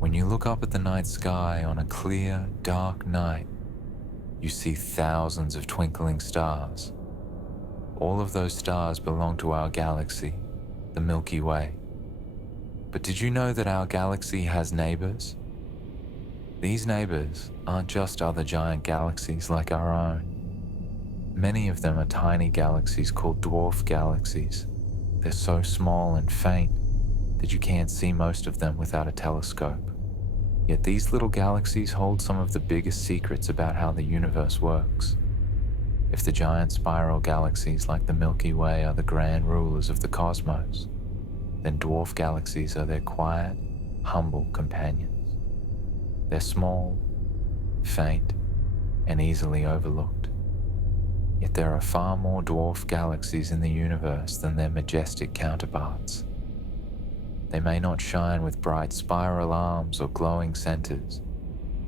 When you look up at the night sky on a clear, dark night, you see thousands of twinkling stars. All of those stars belong to our galaxy, the Milky Way. But did you know that our galaxy has neighbors? These neighbors aren't just other giant galaxies like our own. Many of them are tiny galaxies called dwarf galaxies. They're so small and faint that you can't see most of them without a telescope. Yet these little galaxies hold some of the biggest secrets about how the universe works. If the giant spiral galaxies like the Milky Way are the grand rulers of the cosmos, then dwarf galaxies are their quiet, humble companions. They're small, faint, and easily overlooked. Yet there are far more dwarf galaxies in the universe than their majestic counterparts. They may not shine with bright spiral arms or glowing centers,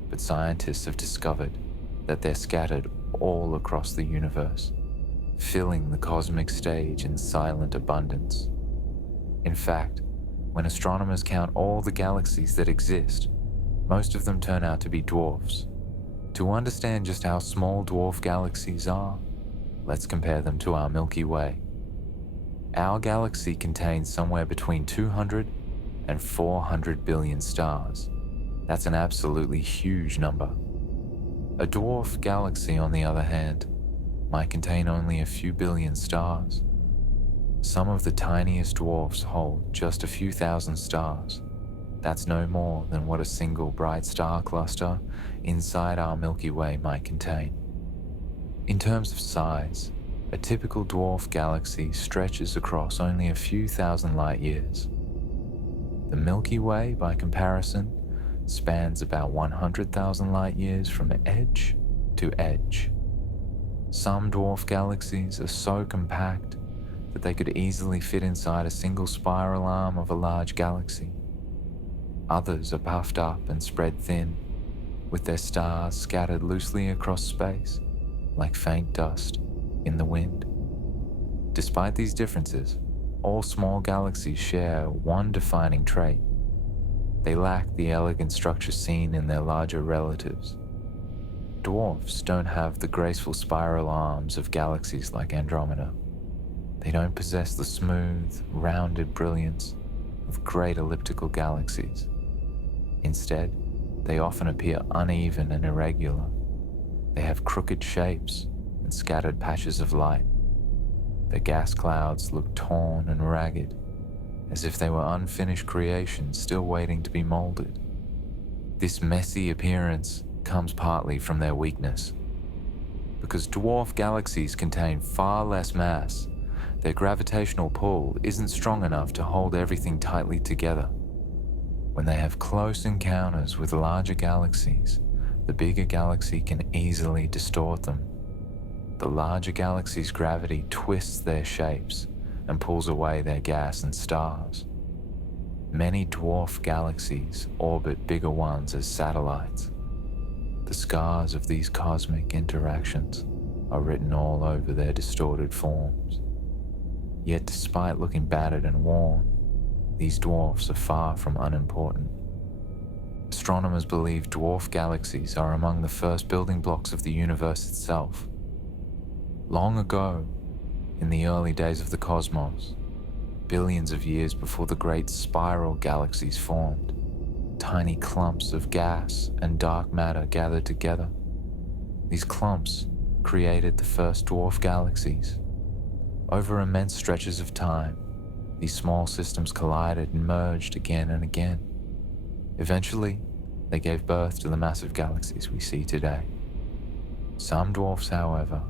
but scientists have discovered that they're scattered all across the universe, filling the cosmic stage in silent abundance. In fact, when astronomers count all the galaxies that exist, most of them turn out to be dwarfs. To understand just how small dwarf galaxies are, let's compare them to our Milky Way. Our galaxy contains somewhere between 200 and 400 billion stars. That's an absolutely huge number. A dwarf galaxy, on the other hand, might contain only a few billion stars. Some of the tiniest dwarfs hold just a few thousand stars. That's no more than what a single bright star cluster inside our Milky Way might contain. In terms of size, a typical dwarf galaxy stretches across only a few thousand light years. The Milky Way, by comparison, spans about 100,000 light years from edge to edge. Some dwarf galaxies are so compact that they could easily fit inside a single spiral arm of a large galaxy. Others are puffed up and spread thin, with their stars scattered loosely across space, like faint dust in the wind. Despite these differences, all small galaxies share one defining trait. They lack the elegant structure seen in their larger relatives. Dwarfs don't have the graceful spiral arms of galaxies like Andromeda. They don't possess the smooth, rounded brilliance of great elliptical galaxies. Instead, they often appear uneven and irregular. They have crooked shapes and scattered patches of light. The gas clouds look torn and ragged, as if they were unfinished creations still waiting to be molded. This messy appearance comes partly from their weakness. Because dwarf galaxies contain far less mass, their gravitational pull isn't strong enough to hold everything tightly together. When they have close encounters with larger galaxies, the bigger galaxy can easily distort them. The larger galaxy's gravity twists their shapes and pulls away their gas and stars. Many dwarf galaxies orbit bigger ones as satellites. The scars of these cosmic interactions are written all over their distorted forms. Yet despite looking battered and worn, these dwarfs are far from unimportant. Astronomers believe dwarf galaxies are among the first building blocks of the universe itself. Long ago, in the early days of the cosmos, billions of years before the great spiral galaxies formed, tiny clumps of gas and dark matter gathered together. These clumps created the first dwarf galaxies. Over immense stretches of time, these small systems collided and merged again and again. Eventually, they gave birth to the massive galaxies we see today. Some dwarfs, however,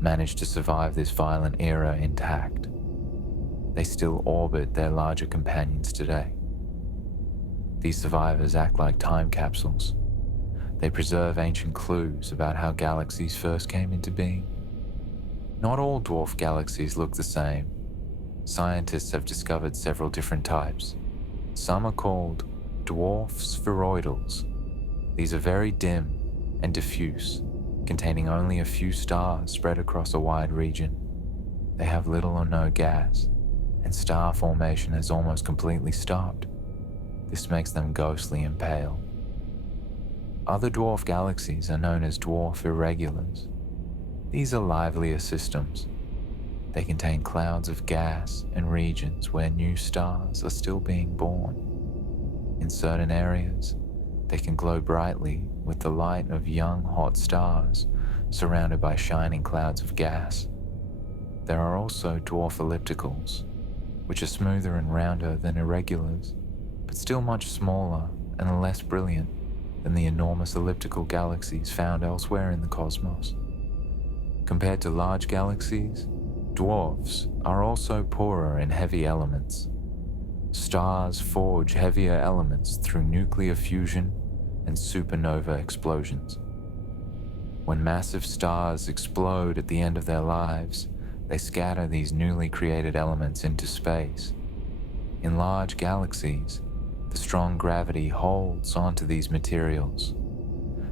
managed to survive this violent era intact. They still orbit their larger companions today. These survivors act like time capsules. They preserve ancient clues about how galaxies first came into being. Not all dwarf galaxies look the same. Scientists have discovered several different types. Some are called dwarf spheroidals. These are very dim and diffuse, containing only a few stars spread across a wide region. They have little or no gas, and star formation has almost completely stopped. This makes them ghostly and pale. Other dwarf galaxies are known as dwarf irregulars. These are livelier systems. They contain clouds of gas and regions where new stars are still being born. In certain areas, they can glow brightly with the light of young hot stars surrounded by shining clouds of gas. There are also dwarf ellipticals, which are smoother and rounder than irregulars, but still much smaller and less brilliant than the enormous elliptical galaxies found elsewhere in the cosmos. Compared to large galaxies, dwarfs are also poorer in heavy elements. Stars forge heavier elements through nuclear fusion and supernova explosions. When massive stars explode at the end of their lives, they scatter these newly created elements into space. In large galaxies, the strong gravity holds onto these materials.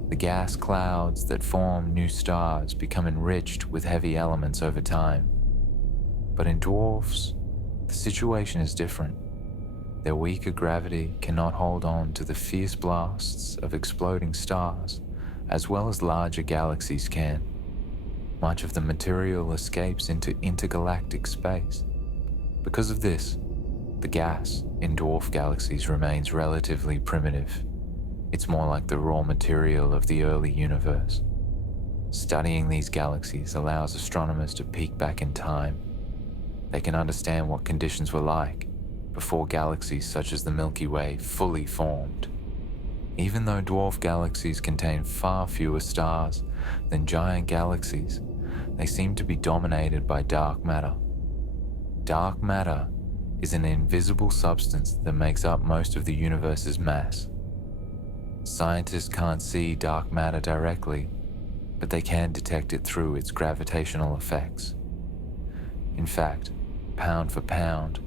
The gas clouds that form new stars become enriched with heavy elements over time. But in dwarfs, the situation is different. Their weaker gravity cannot hold on to the fierce blasts of exploding stars, as well as larger galaxies can. Much of the material escapes into intergalactic space. Because of this, the gas in dwarf galaxies remains relatively primitive. It's more like the raw material of the early universe. Studying these galaxies allows astronomers to peek back in time. They can understand what conditions were like before galaxies such as the Milky Way fully formed. Even though dwarf galaxies contain far fewer stars than giant galaxies, they seem to be dominated by dark matter. Dark matter is an invisible substance that makes up most of the universe's mass. Scientists can't see dark matter directly, but they can detect it through its gravitational effects. In fact, pound for pound,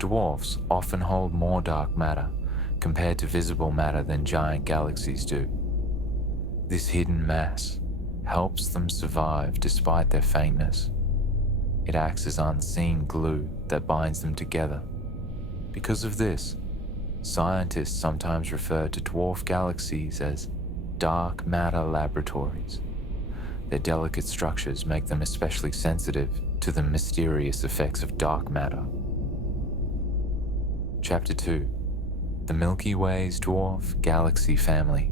dwarfs often hold more dark matter compared to visible matter than giant galaxies do. This hidden mass helps them survive despite their faintness. It acts as unseen glue that binds them together. Because of this, scientists sometimes refer to dwarf galaxies as dark matter laboratories. Their delicate structures make them especially sensitive to the mysterious effects of dark matter. Chapter 2: The Milky Way's Dwarf Galaxy Family.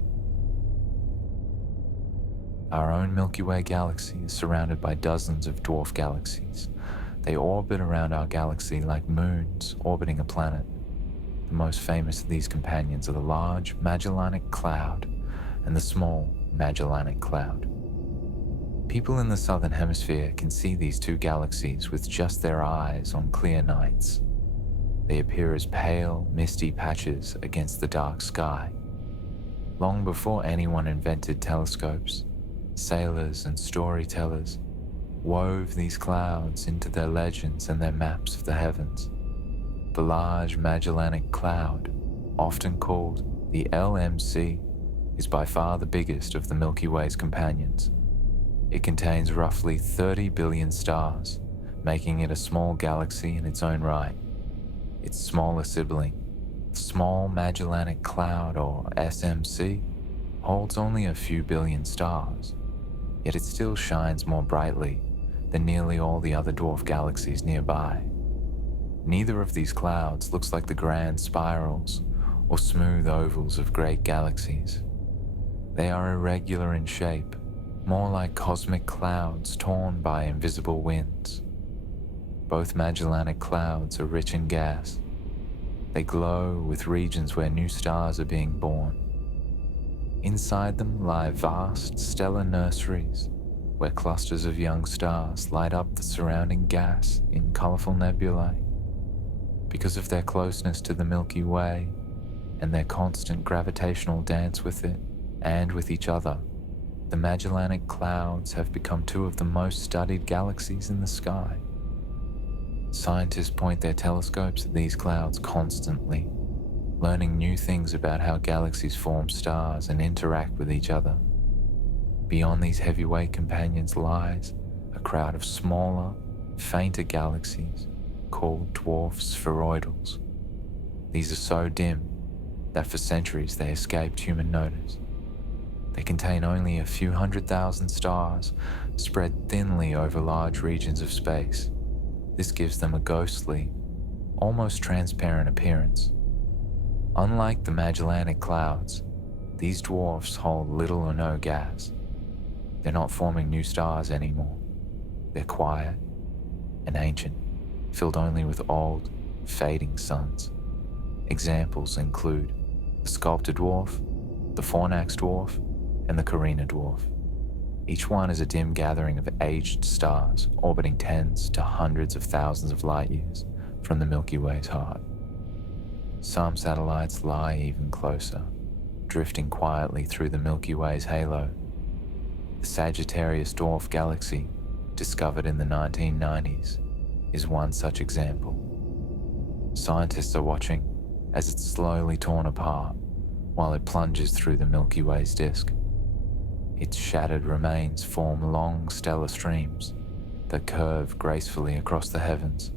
Our own Milky Way galaxy is surrounded by dozens of dwarf galaxies. They orbit around our galaxy like moons orbiting a planet. The most famous of these companions are the Large Magellanic Cloud and the Small Magellanic Cloud. People in the southern hemisphere can see these two galaxies with just their eyes on clear nights. They appear as pale, misty patches against the dark sky. Long before anyone invented telescopes, sailors and storytellers wove these clouds into their legends and their maps of the heavens. The Large Magellanic Cloud, often called the LMC, is by far the biggest of the Milky Way's companions. It contains roughly 30 billion stars, making it a small galaxy in its own right. Its smaller sibling, the Small Magellanic Cloud, or SMC, holds only a few billion stars, yet it still shines more brightly than nearly all the other dwarf galaxies nearby. Neither of these clouds looks like the grand spirals or smooth ovals of great galaxies. They are irregular in shape, more like cosmic clouds torn by invisible winds. Both Magellanic Clouds are rich in gas. They glow with regions where new stars are being born. Inside them lie vast stellar nurseries, where clusters of young stars light up the surrounding gas in colorful nebulae. Because of their closeness to the Milky Way and their constant gravitational dance with it and with each other, the Magellanic Clouds have become two of the most studied galaxies in the sky. Scientists point their telescopes at these clouds constantly, learning new things about how galaxies form stars and interact with each other. Beyond these heavyweight companions lies a crowd of smaller, fainter galaxies called dwarf spheroidals. These are so dim that for centuries they escaped human notice. They contain only a few 100,000 stars spread thinly over large regions of space. This gives them a ghostly, almost transparent appearance. Unlike the Magellanic Clouds, these dwarfs hold little or no gas. They're not forming new stars anymore. They're quiet and ancient, filled only with old, fading suns. Examples include the Sculptor Dwarf, the Fornax Dwarf, and the Carina Dwarf. Each one is a dim gathering of aged stars orbiting tens to hundreds of thousands of light years from the Milky Way's heart. Some satellites lie even closer, drifting quietly through the Milky Way's halo. The Sagittarius Dwarf Galaxy, discovered in the 1990s, is one such example. Scientists are watching as it's slowly torn apart while it plunges through the Milky Way's disk. Its shattered remains form long stellar streams that curve gracefully across the heavens.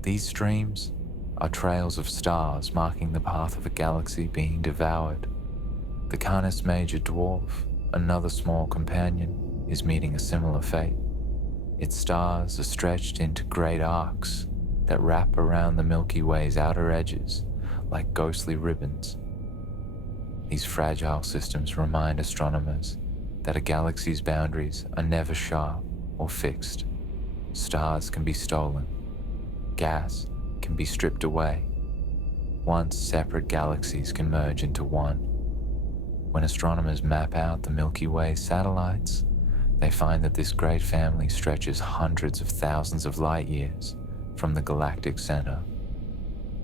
These streams are trails of stars marking the path of a galaxy being devoured. The Canis Major Dwarf, another small companion, is meeting a similar fate. Its stars are stretched into great arcs that wrap around the Milky Way's outer edges like ghostly ribbons. These fragile systems remind astronomers that a galaxy's boundaries are never sharp or fixed. Stars can be stolen. Gas can be stripped away. Once separate galaxies can merge into one. When astronomers map out the Milky Way satellites, they find that this great family stretches hundreds of thousands of light years from the galactic center.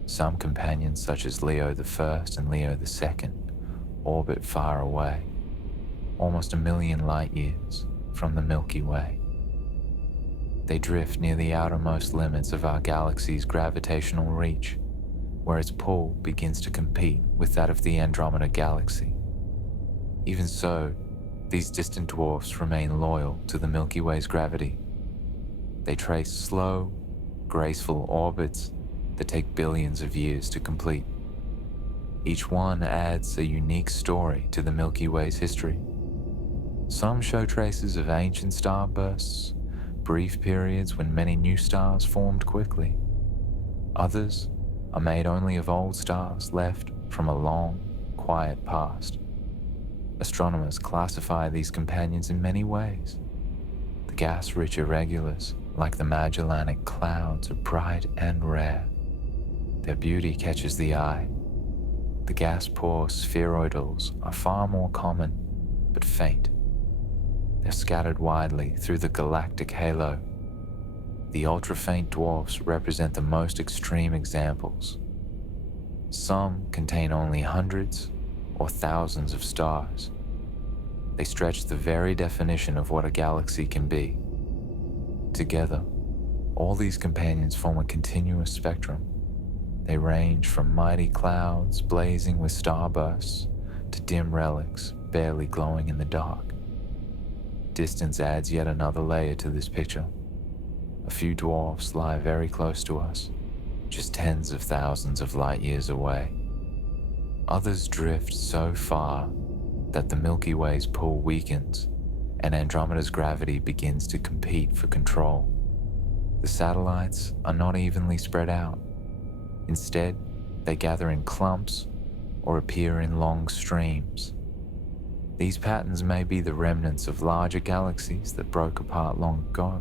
Some companions, such as Leo I and Leo II, orbit far away, almost 1,000,000 light years from the Milky Way. They drift near the outermost limits of our galaxy's gravitational reach, where its pull begins to compete with that of the Andromeda Galaxy. Even so, these distant dwarfs remain loyal to the Milky Way's gravity. They trace slow, graceful orbits that take billions of years to complete. Each one adds a unique story to the Milky Way's history. Some show traces of ancient starbursts, brief periods when many new stars formed quickly. Others are made only of old stars left from a long, quiet past. Astronomers classify these companions in many ways. The gas-rich irregulars, like the Magellanic Clouds, are bright and rare. Their beauty catches the eye. The gas-poor spheroidals are far more common, but faint. They're scattered widely through the galactic halo. The ultra-faint dwarfs represent the most extreme examples. Some contain only hundreds or thousands of stars. They stretch the very definition of what a galaxy can be. Together, all these companions form a continuous spectrum. They range from mighty clouds blazing with starbursts to dim relics barely glowing in the dark. Distance adds yet another layer to this picture. A few dwarfs lie very close to us, just tens of thousands of light years away. Others drift so far that the Milky Way's pull weakens and Andromeda's gravity begins to compete for control. The satellites are not evenly spread out. Instead, they gather in clumps or appear in long streams. These patterns may be the remnants of larger galaxies that broke apart long ago.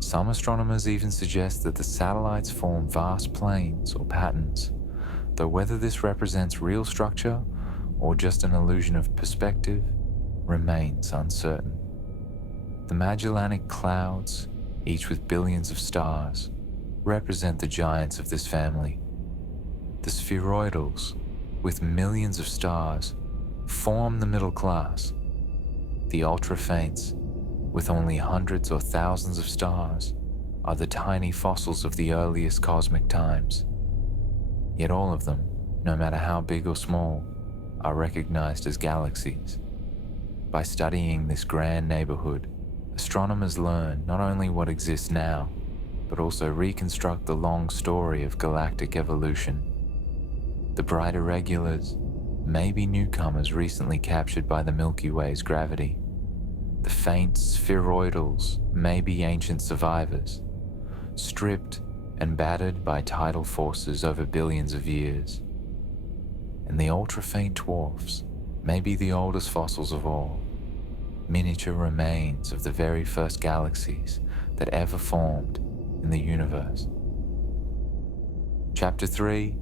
Some astronomers even suggest that the satellites form vast planes or patterns, though whether this represents real structure or just an illusion of perspective remains uncertain. The Magellanic Clouds, each with billions of stars, represent the giants of this family. The spheroidals, with millions of stars, form the middle class. The ultra-faints, with only hundreds or thousands of stars, are the tiny fossils of the earliest cosmic times. Yet all of them, no matter how big or small, are recognized as galaxies. By studying this grand neighborhood, astronomers learn not only what exists now, but also reconstruct the long story of galactic evolution. The bright irregulars may be newcomers recently captured by the Milky Way's gravity. The faint spheroidals may be ancient survivors, stripped and battered by tidal forces over billions of years. And the ultra-faint dwarfs may be the oldest fossils of all, miniature remains of the very first galaxies that ever formed in the universe. Chapter 3: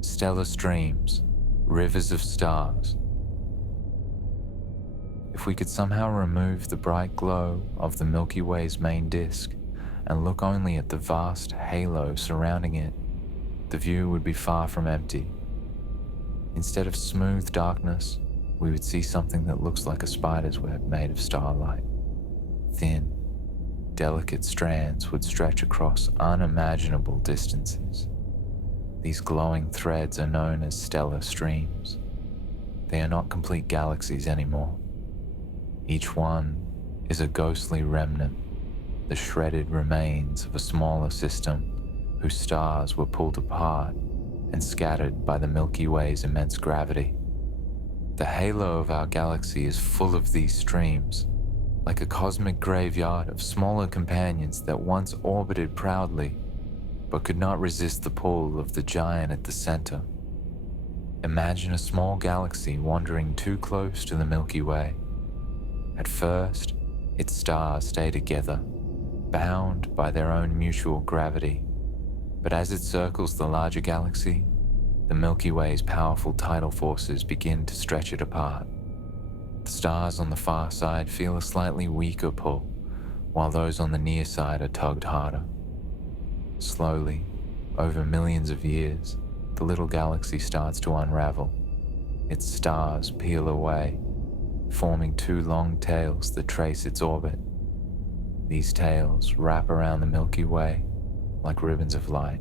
Stellar Streams, Rivers of Stars. If we could somehow remove the bright glow of the Milky Way's main disk and look only at the vast halo surrounding it, the view would be far from empty. Instead of smooth darkness, we would see something that looks like a spider's web made of starlight. Thin, delicate strands would stretch across unimaginable distances. These glowing threads are known as stellar streams. They are not complete galaxies anymore. Each one is a ghostly remnant, the shredded remains of a smaller system whose stars were pulled apart and scattered by the Milky Way's immense gravity. The halo of our galaxy is full of these streams, like a cosmic graveyard of smaller companions that once orbited proudly, but could not resist the pull of the giant at the center. Imagine a small galaxy wandering too close to the Milky Way. At first, its stars stay together, bound by their own mutual gravity. But as it circles the larger galaxy, the Milky Way's powerful tidal forces begin to stretch it apart. The stars on the far side feel a slightly weaker pull, while those on the near side are tugged harder. Slowly, over millions of years, the little galaxy starts to unravel. Its stars peel away, forming two long tails that trace its orbit. These tails wrap around the Milky Way like ribbons of light.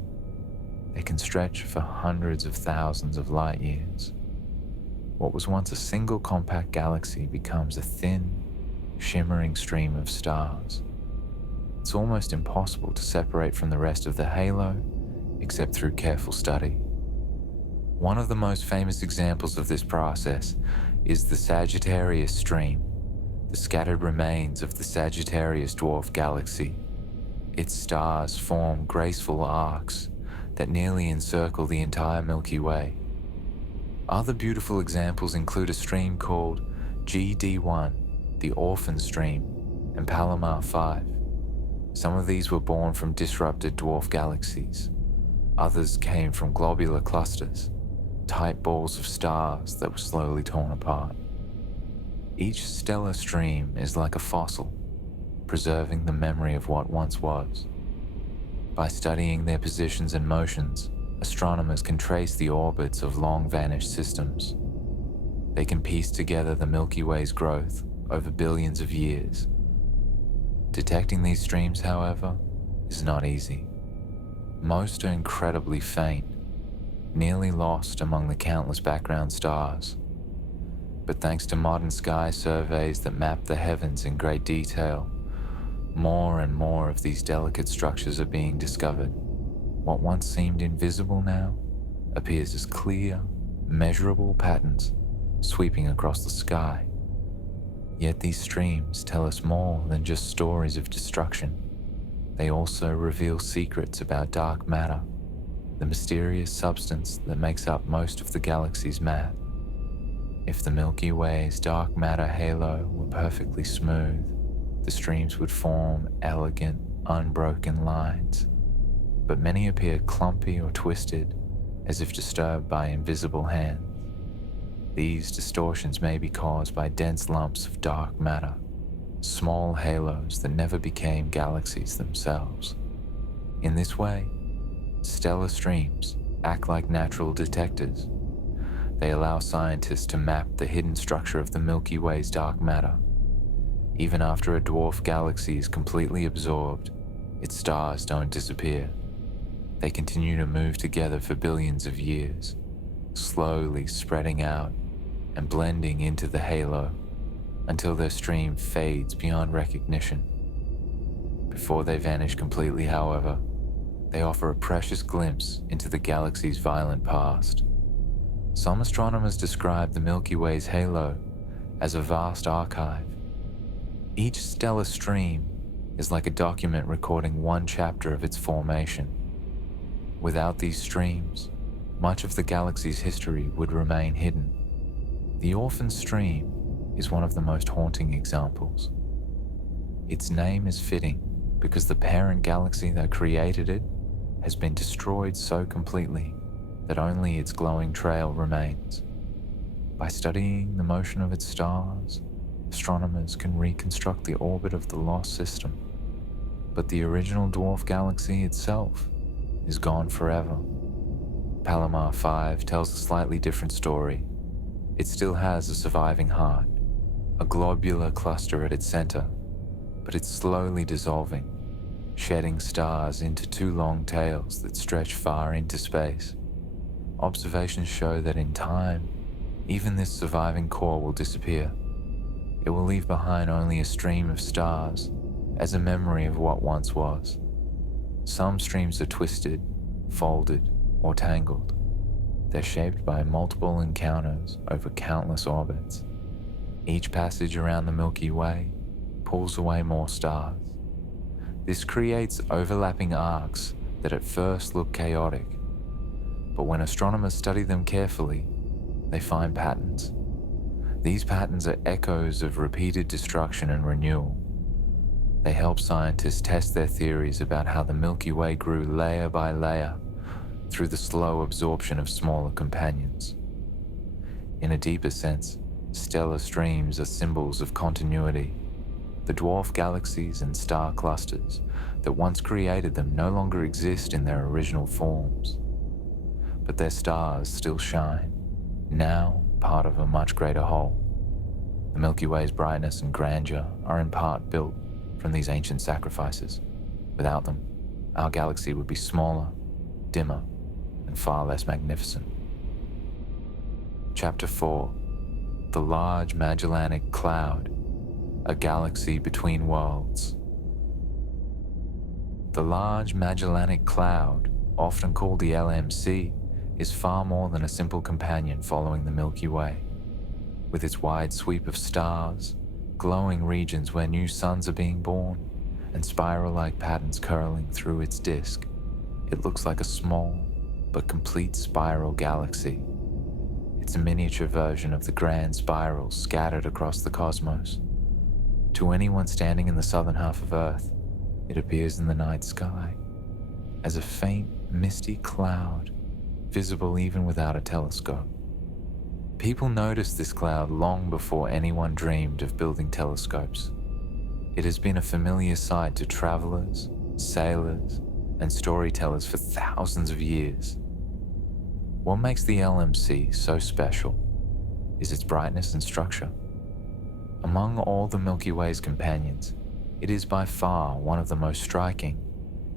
They can stretch for hundreds of thousands of light years. What was once a single compact galaxy becomes a thin, shimmering stream of stars. It's almost impossible to separate from the rest of the halo, except through careful study. One of the most famous examples of this process is the Sagittarius stream, the scattered remains of the Sagittarius Dwarf Galaxy. Its stars form graceful arcs that nearly encircle the entire Milky Way. Other beautiful examples include a stream called GD1, the Orphan Stream, and Palomar 5. Some of these were born from disrupted dwarf galaxies. Others came from globular clusters, tight balls of stars that were slowly torn apart. Each stellar stream is like a fossil, preserving the memory of what once was. By studying their positions and motions, astronomers can trace the orbits of long-vanished systems. They can piece together the Milky Way's growth over billions of years. Detecting these streams, however, is not easy. Most are incredibly faint, nearly lost among the countless background stars. But thanks to modern sky surveys that map the heavens in great detail, more and more of these delicate structures are being discovered. What once seemed invisible now appears as clear, measurable patterns sweeping across the sky. Yet these streams tell us more than just stories of destruction. They also reveal secrets about dark matter, the mysterious substance that makes up most of the galaxy's mass. If the Milky Way's dark matter halo were perfectly smooth, the streams would form elegant, unbroken lines. But many appear clumpy or twisted, as if disturbed by invisible hands. These distortions may be caused by dense lumps of dark matter, small halos that never became galaxies themselves. In this way, stellar streams act like natural detectors. They allow scientists to map the hidden structure of the Milky Way's dark matter. Even after a dwarf galaxy is completely absorbed, its stars don't disappear. They continue to move together for billions of years, slowly spreading out and blending into the halo until their stream fades beyond recognition. Before they vanish completely, however, they offer a precious glimpse into the galaxy's violent past. Some astronomers describe the Milky Way's halo as a vast archive. Each stellar stream is like a document recording one chapter of its formation. Without these streams, much of the galaxy's history would remain hidden. The orphan stream is one of the most haunting examples. Its name is fitting because the parent galaxy that created it has been destroyed so completely that only its glowing trail remains. By studying the motion of its stars, astronomers can reconstruct the orbit of the lost system. But the original dwarf galaxy itself is gone forever. Palomar 5 tells a slightly different story. It still has a surviving heart, a globular cluster at its center, but it's slowly dissolving, shedding stars into two long tails that stretch far into space. Observations show that in time, even this surviving core will disappear. It will leave behind only a stream of stars as a memory of what once was. Some streams are twisted, folded, or tangled. They're shaped by multiple encounters over countless orbits. Each passage around the Milky Way pulls away more stars. This creates overlapping arcs that at first look chaotic, but when astronomers study them carefully, they find patterns. These patterns are echoes of repeated destruction and renewal. They help scientists test their theories about how the Milky Way grew layer by layer through the slow absorption of smaller companions. In a deeper sense, stellar streams are symbols of continuity. The dwarf galaxies and star clusters that once created them no longer exist in their original forms. But their stars still shine, now part of a much greater whole. The Milky Way's brightness and grandeur are in part built from these ancient sacrifices. Without them, our galaxy would be smaller, dimmer, and far less magnificent. Chapter 4: The Large Magellanic Cloud, a galaxy between worlds. The Large Magellanic Cloud, often called the LMC, is far more than a simple companion following the Milky Way. With its wide sweep of stars, glowing regions where new suns are being born, and spiral-like patterns curling through its disk, it looks like a small but complete spiral galaxy. It's a miniature version of the grand spirals scattered across the cosmos. To anyone standing in the southern half of Earth, it appears in the night sky as a faint, misty cloud, visible even without a telescope. People noticed this cloud long before anyone dreamed of building telescopes. It has been a familiar sight to travelers, sailors, and storytellers for thousands of years. What makes the LMC so special is its brightness and structure. Among all the Milky Way's companions, it is by far one of the most striking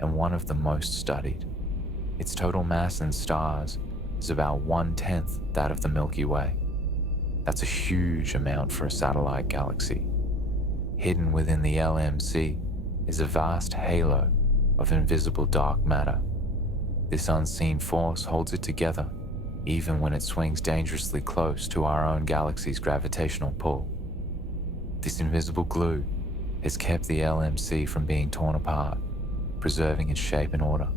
and one of the most studied. Its total mass in stars is about 1/10 that of the Milky Way. That's a huge amount for a satellite galaxy. Hidden within the LMC is a vast halo of invisible dark matter. This unseen force holds it together, even when it swings dangerously close to our own galaxy's gravitational pull. This invisible glue has kept the LMC from being torn apart, preserving its shape and order.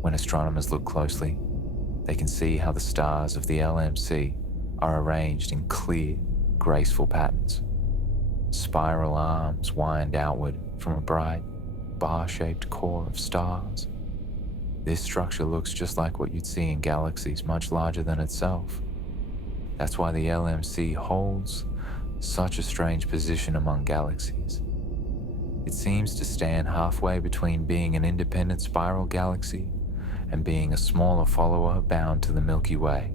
When astronomers look closely, they can see how the stars of the LMC are arranged in clear, graceful patterns. Spiral arms wind outward from a bright, bar-shaped core of stars. This structure looks just like what you'd see in galaxies much larger than itself. That's why the LMC holds such a strange position among galaxies. It seems to stand halfway between being an independent spiral galaxy and being a smaller follower bound to the Milky Way.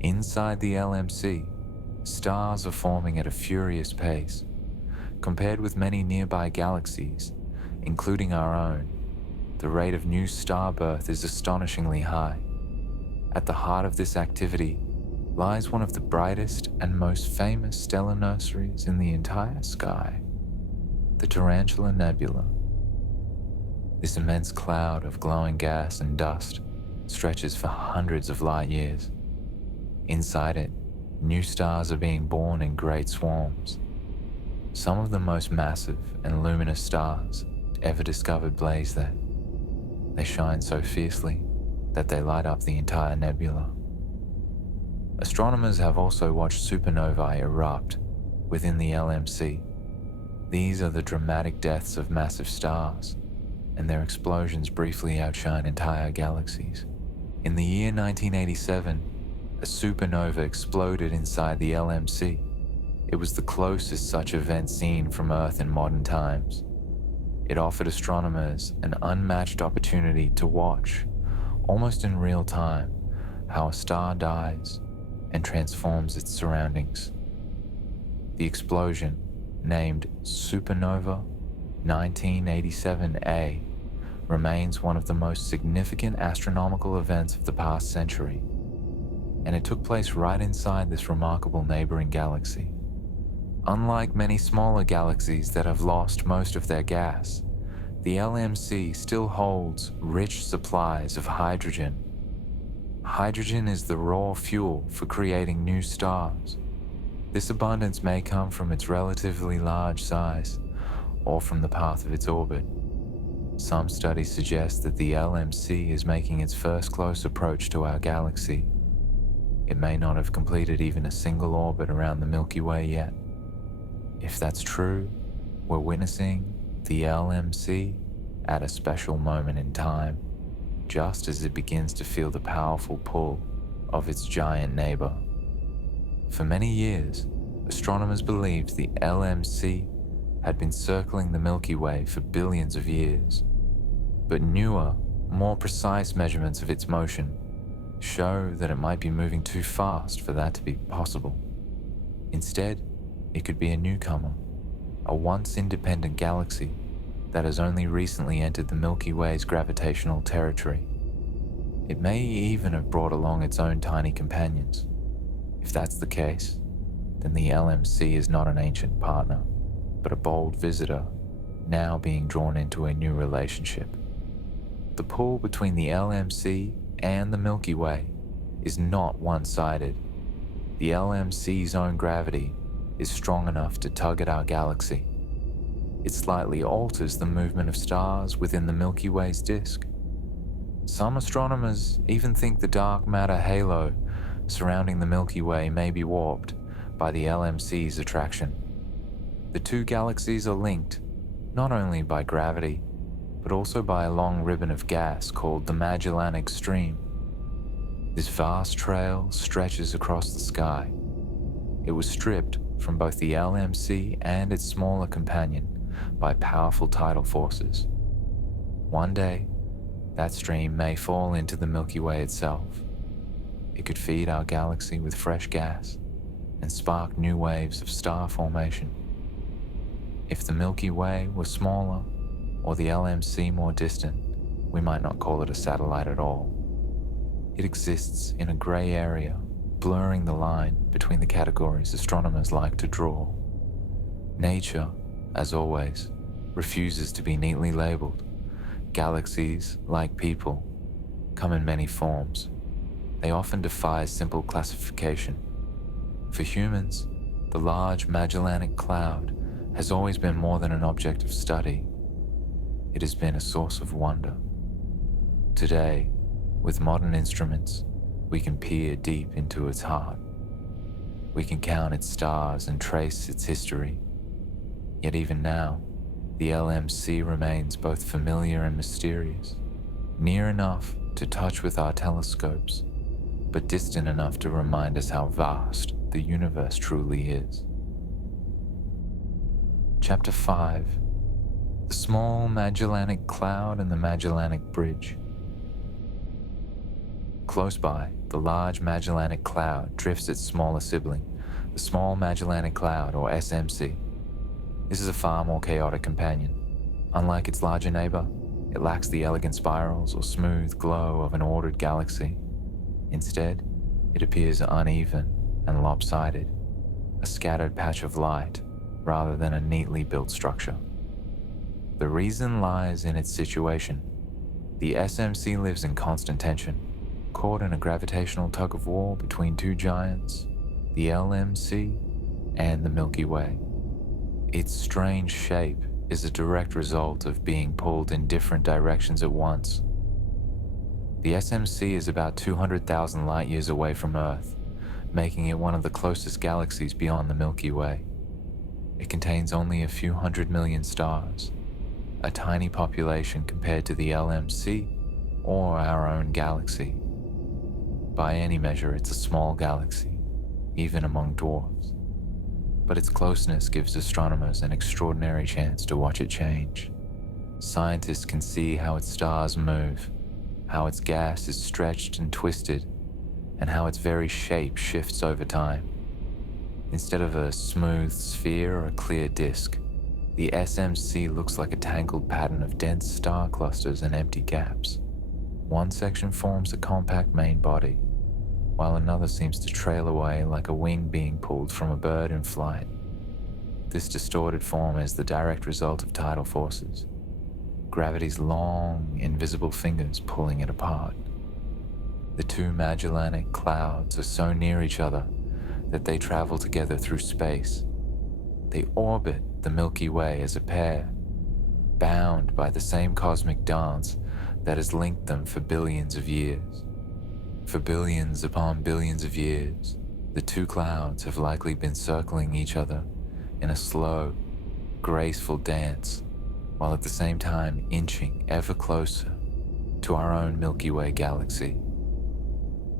Inside the LMC, stars are forming at a furious pace. Compared with many nearby galaxies, including our own, the rate of new star birth is astonishingly high. At the heart of this activity lies one of the brightest and most famous stellar nurseries in the entire sky, the Tarantula Nebula. This immense cloud of glowing gas and dust stretches for hundreds of light years. Inside it, new stars are being born in great swarms. Some of the most massive and luminous stars ever discovered blaze there. They shine so fiercely that they light up the entire nebula. Astronomers have also watched supernovae erupt within the LMC. These are the dramatic deaths of massive stars, and their explosions briefly outshine entire galaxies. In the year 1987, a supernova exploded inside the LMC. It was the closest such event seen from Earth in modern times. It offered astronomers an unmatched opportunity to watch, almost in real time, how a star dies and transforms its surroundings. The explosion, named Supernova 1987A, remains one of the most significant astronomical events of the past century, and it took place right inside this remarkable neighboring galaxy. Unlike many smaller galaxies that have lost most of their gas, the LMC still holds rich supplies of hydrogen. Hydrogen is the raw fuel for creating new stars. This abundance may come from its relatively large size or from the path of its orbit. Some studies suggest that the LMC is making its first close approach to our galaxy. It may not have completed even a single orbit around the Milky Way yet. If that's true, we're witnessing the LMC at a special moment in time, just as it begins to feel the powerful pull of its giant neighbor. For many years, astronomers believed the LMC had been circling the Milky Way for billions of years, but newer, more precise measurements of its motion show that it might be moving too fast for that to be possible. Instead, it could be a newcomer, a once independent galaxy that has only recently entered the Milky Way's gravitational territory. It may even have brought along its own tiny companions. If that's the case, then the LMC is not an ancient partner, but a bold visitor, now being drawn into a new relationship. The pull between the LMC and the Milky Way is not one-sided. The LMC's own gravity is strong enough to tug at our galaxy. It slightly alters the movement of stars within the Milky Way's disk. Some astronomers even think the dark matter halo surrounding the Milky Way may be warped by the LMC's attraction. The two galaxies are linked not only by gravity, but also by a long ribbon of gas called the Magellanic Stream. This vast trail stretches across the sky. It was stripped from both the LMC and its smaller companion by powerful tidal forces. One day, that stream may fall into the Milky Way itself. It could feed our galaxy with fresh gas and spark new waves of star formation. If the Milky Way were smaller or the LMC more distant, we might not call it a satellite at all. It exists in a gray area, blurring the line between the categories astronomers like to draw. Nature, as always, refuses to be neatly labeled. Galaxies, like people, come in many forms. They often defy simple classification. For humans, the Large Magellanic Cloud has always been more than an object of study. It has been a source of wonder. Today, with modern instruments, we can peer deep into its heart. We can count its stars and trace its history. Yet even now, the LMC remains both familiar and mysterious, near enough to touch with our telescopes, but distant enough to remind us how vast the universe truly is. Chapter 5: The Small Magellanic Cloud and the Magellanic Bridge. Close by, the Large Magellanic Cloud drifts its smaller sibling, the Small Magellanic Cloud, or SMC. This is a far more chaotic companion. Unlike its larger neighbor, it lacks the elegant spirals or smooth glow of an ordered galaxy. Instead, it appears uneven and lopsided, a scattered patch of light rather than a neatly built structure. The reason lies in its situation. The SMC lives in constant tension. caught in a gravitational tug-of-war between two giants, the LMC and the Milky Way. Its strange shape is a direct result of being pulled in different directions at once. The SMC is about 200,000 light-years away from Earth, making it one of the closest galaxies beyond the Milky Way. It contains only a few 100 million stars, a tiny population compared to the LMC or our own galaxy. By any measure, it's a small galaxy, even among dwarfs. But its closeness gives astronomers an extraordinary chance to watch it change. Scientists can see how its stars move, how its gas is stretched and twisted, and how its very shape shifts over time. Instead of a smooth sphere or a clear disk, the SMC looks like a tangled pattern of dense star clusters and empty gaps. One section forms a compact main body, while another seems to trail away like a wing being pulled from a bird in flight. This distorted form is the direct result of tidal forces, gravity's long, invisible fingers pulling it apart. The two Magellanic Clouds are so near each other that they travel together through space. They orbit the Milky Way as a pair, bound by the same cosmic dance that has linked them for billions of years. For billions upon billions of years, the two clouds have likely been circling each other in a slow, graceful dance, while at the same time inching ever closer to our own Milky Way galaxy.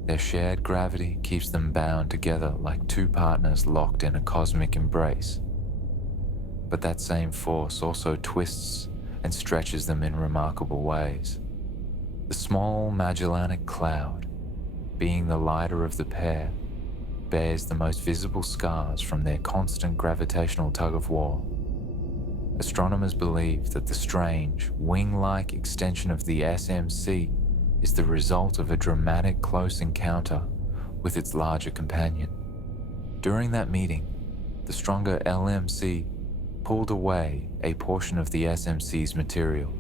Their shared gravity keeps them bound together like two partners locked in a cosmic embrace. But that same force also twists and stretches them in remarkable ways. The small Magellanic Cloud, being the lighter of the pair, bears the most visible scars from their constant gravitational tug-of-war. Astronomers believe that the strange, wing-like extension of the SMC is the result of a dramatic close encounter with its larger companion. During that meeting, the stronger LMC pulled away a portion of the SMC's material.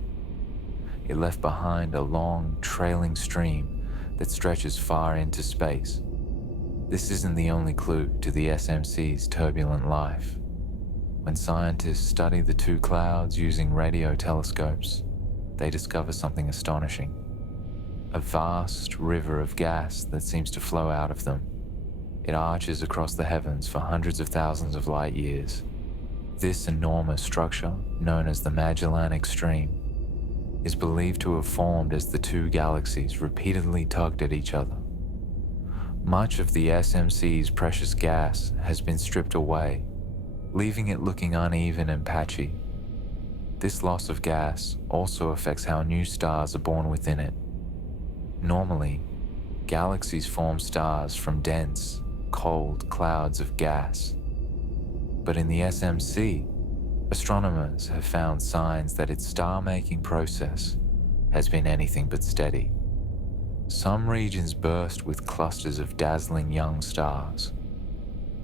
It left behind a long, trailing stream that stretches far into space. This isn't the only clue to the SMC's turbulent life. When scientists study the two clouds using radio telescopes, they discover something astonishing. A vast river of gas that seems to flow out of them. It arches across the heavens for hundreds of thousands of light years. This enormous structure, known as the Magellanic Stream, is believed to have formed as the two galaxies repeatedly tugged at each other. Much of the SMC's precious gas has been stripped away, leaving it looking uneven and patchy. This loss of gas also affects how new stars are born within it. Normally, galaxies form stars from dense, cold clouds of gas. But in the SMC, astronomers have found signs that its star-making process has been anything but steady. Some regions burst with clusters of dazzling young stars.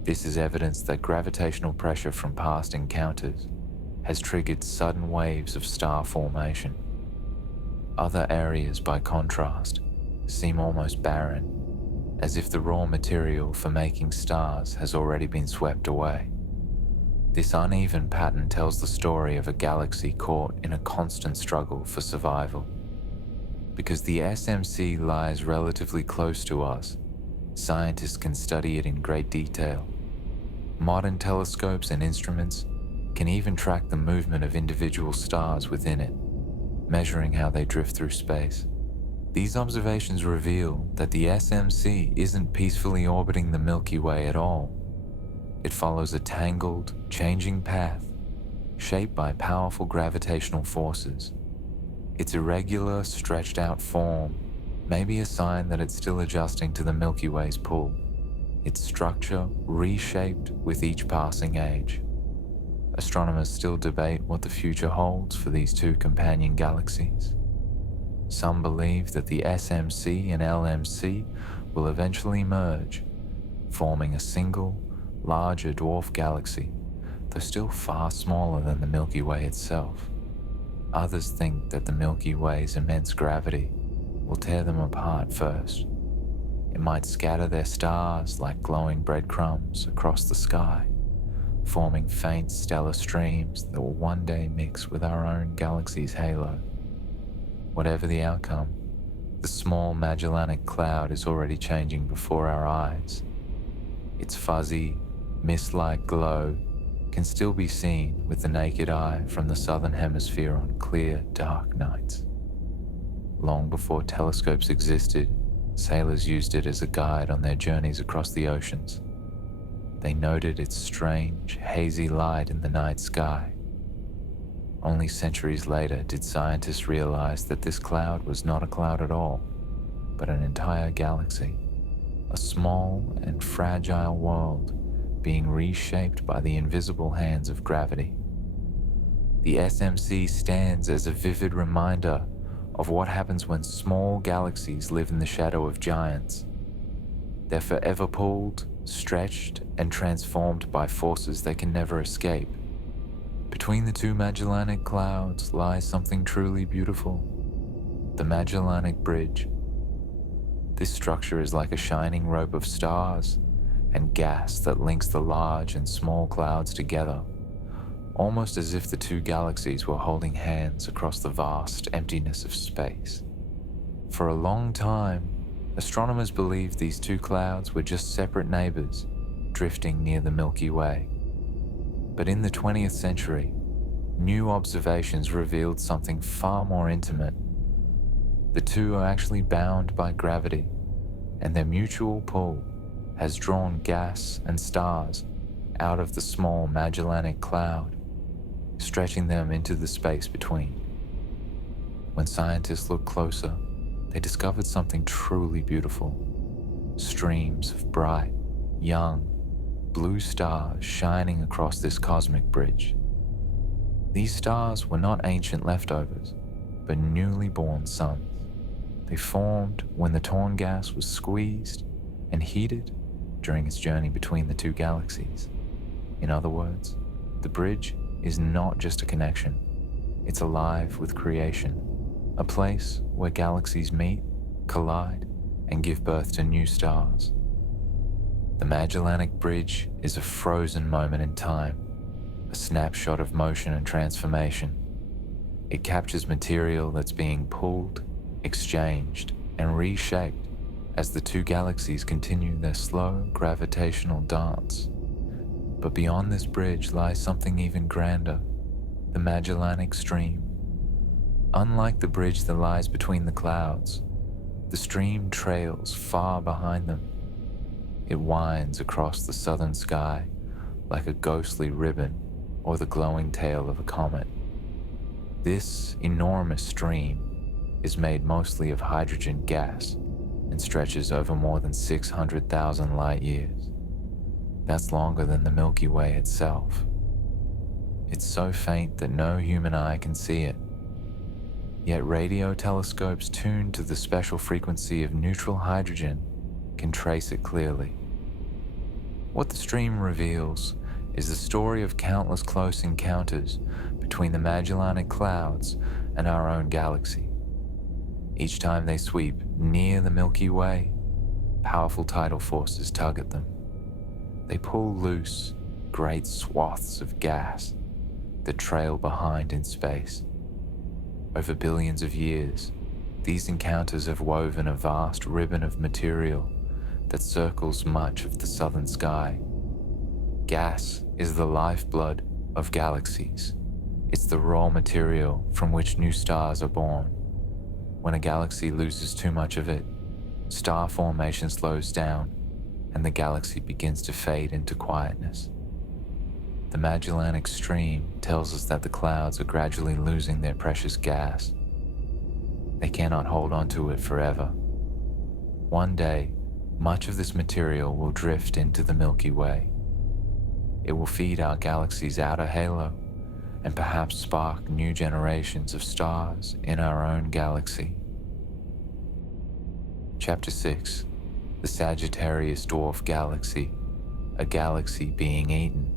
This is evidence that gravitational pressure from past encounters has triggered sudden waves of star formation. Other areas, by contrast, seem almost barren, as if the raw material for making stars has already been swept away. This uneven pattern tells the story of a galaxy caught in a constant struggle for survival. Because the SMC lies relatively close to us, scientists can study it in great detail. Modern telescopes and instruments can even track the movement of individual stars within it, measuring how they drift through space. These observations reveal that the SMC isn't peacefully orbiting the Milky Way at all. It follows a tangled, changing path, shaped by powerful gravitational forces. Its irregular, stretched-out form may be a sign that it's still adjusting to the Milky Way's pull, its structure reshaped with each passing age. Astronomers still debate what the future holds for these two companion galaxies. Some believe that the SMC and LMC will eventually merge, forming a single, larger dwarf galaxy, though still far smaller than the Milky Way itself. Others think that the Milky Way's immense gravity will tear them apart first, It might scatter their stars like glowing breadcrumbs across the sky, forming faint stellar streams that will one day mix with our own galaxy's halo. Whatever the outcome, the small Magellanic Cloud is already changing before our eyes. Its fuzzy, mist-like glow can still be seen with the naked eye from the southern hemisphere on clear, dark nights. Long before telescopes existed, sailors used it as a guide on their journeys across the oceans. They noted its strange, hazy light in the night sky. Only centuries later did scientists realize that this cloud was not a cloud at all, but an entire galaxy, a small and fragile world being reshaped by the invisible hands of gravity. The SMC stands as a vivid reminder of what happens when small galaxies live in the shadow of giants. They're forever pulled, stretched, and transformed by forces they can never escape. Between the two Magellanic Clouds lies something truly beautiful: the Magellanic Bridge. This structure is like a shining rope of stars and gas that links the large and small clouds together, almost as if the two galaxies were holding hands across the vast emptiness of space. For a long time, astronomers believed these two clouds were just separate neighbors drifting near the Milky Way. But in the 20th century, new observations revealed something far more intimate. The two are actually bound by gravity, and their mutual pull has drawn gas and stars out of the small Magellanic Cloud, stretching them into the space between. When scientists looked closer, they discovered something truly beautiful: streams of bright, young, blue stars shining across this cosmic bridge. These stars were not ancient leftovers, but newly born suns. They formed when the torn gas was squeezed and heated during its journey between the two galaxies. In other words, the bridge is not just a connection, it's alive with creation, a place where galaxies meet, collide, and give birth to new stars. The Magellanic Bridge is a frozen moment in time, a snapshot of motion and transformation. It captures material that's being pulled, exchanged, and reshaped as the two galaxies continue their slow gravitational dance. But beyond this bridge lies something even grander: the Magellanic Stream. Unlike the bridge that lies between the clouds, the stream trails far behind them. It winds across the southern sky like a ghostly ribbon or the glowing tail of a comet. This enormous stream is made mostly of hydrogen gas and stretches over more than 600,000 light years. That's longer than the Milky Way itself. It's so faint that no human eye can see it. Yet radio telescopes tuned to the special frequency of neutral hydrogen can trace it clearly. What the stream reveals is the story of countless close encounters between the Magellanic Clouds and our own galaxy. Each time they sweep near the Milky Way, powerful tidal forces tug at them. They pull loose great swaths of gas that trail behind in space. Over billions of years, these encounters have woven a vast ribbon of material that circles much of the southern sky. Gas is the lifeblood of galaxies. It's the raw material from which new stars are born. When a galaxy loses too much of it, star formation slows down and the galaxy begins to fade into quietness. The Magellanic Stream tells us that the clouds are gradually losing their precious gas. They cannot hold on to it forever. One day, much of this material will drift into the Milky Way. It will feed our galaxy's outer halo and perhaps spark new generations of stars in our own galaxy. Chapter 6: The Sagittarius Dwarf Galaxy, a galaxy being eaten.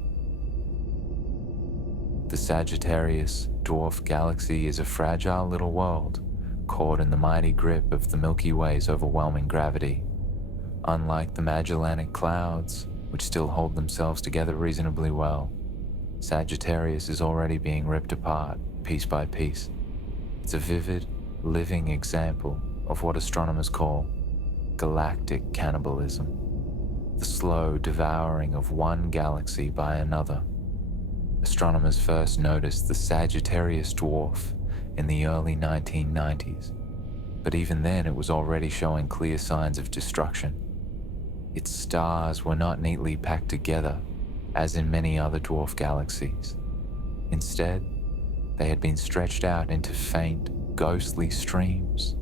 The Sagittarius Dwarf Galaxy is a fragile little world caught in the mighty grip of the Milky Way's overwhelming gravity. Unlike the Magellanic Clouds, which still hold themselves together reasonably well, Sagittarius is already being ripped apart, piece by piece. It's a vivid, living example of what astronomers call galactic cannibalism, the slow devouring of one galaxy by another. Astronomers first noticed the Sagittarius Dwarf in the early 1990s, but even then it was already showing clear signs of destruction. Its stars were not neatly packed together, as in many other dwarf galaxies. Instead, they had been stretched out into faint, ghostly streams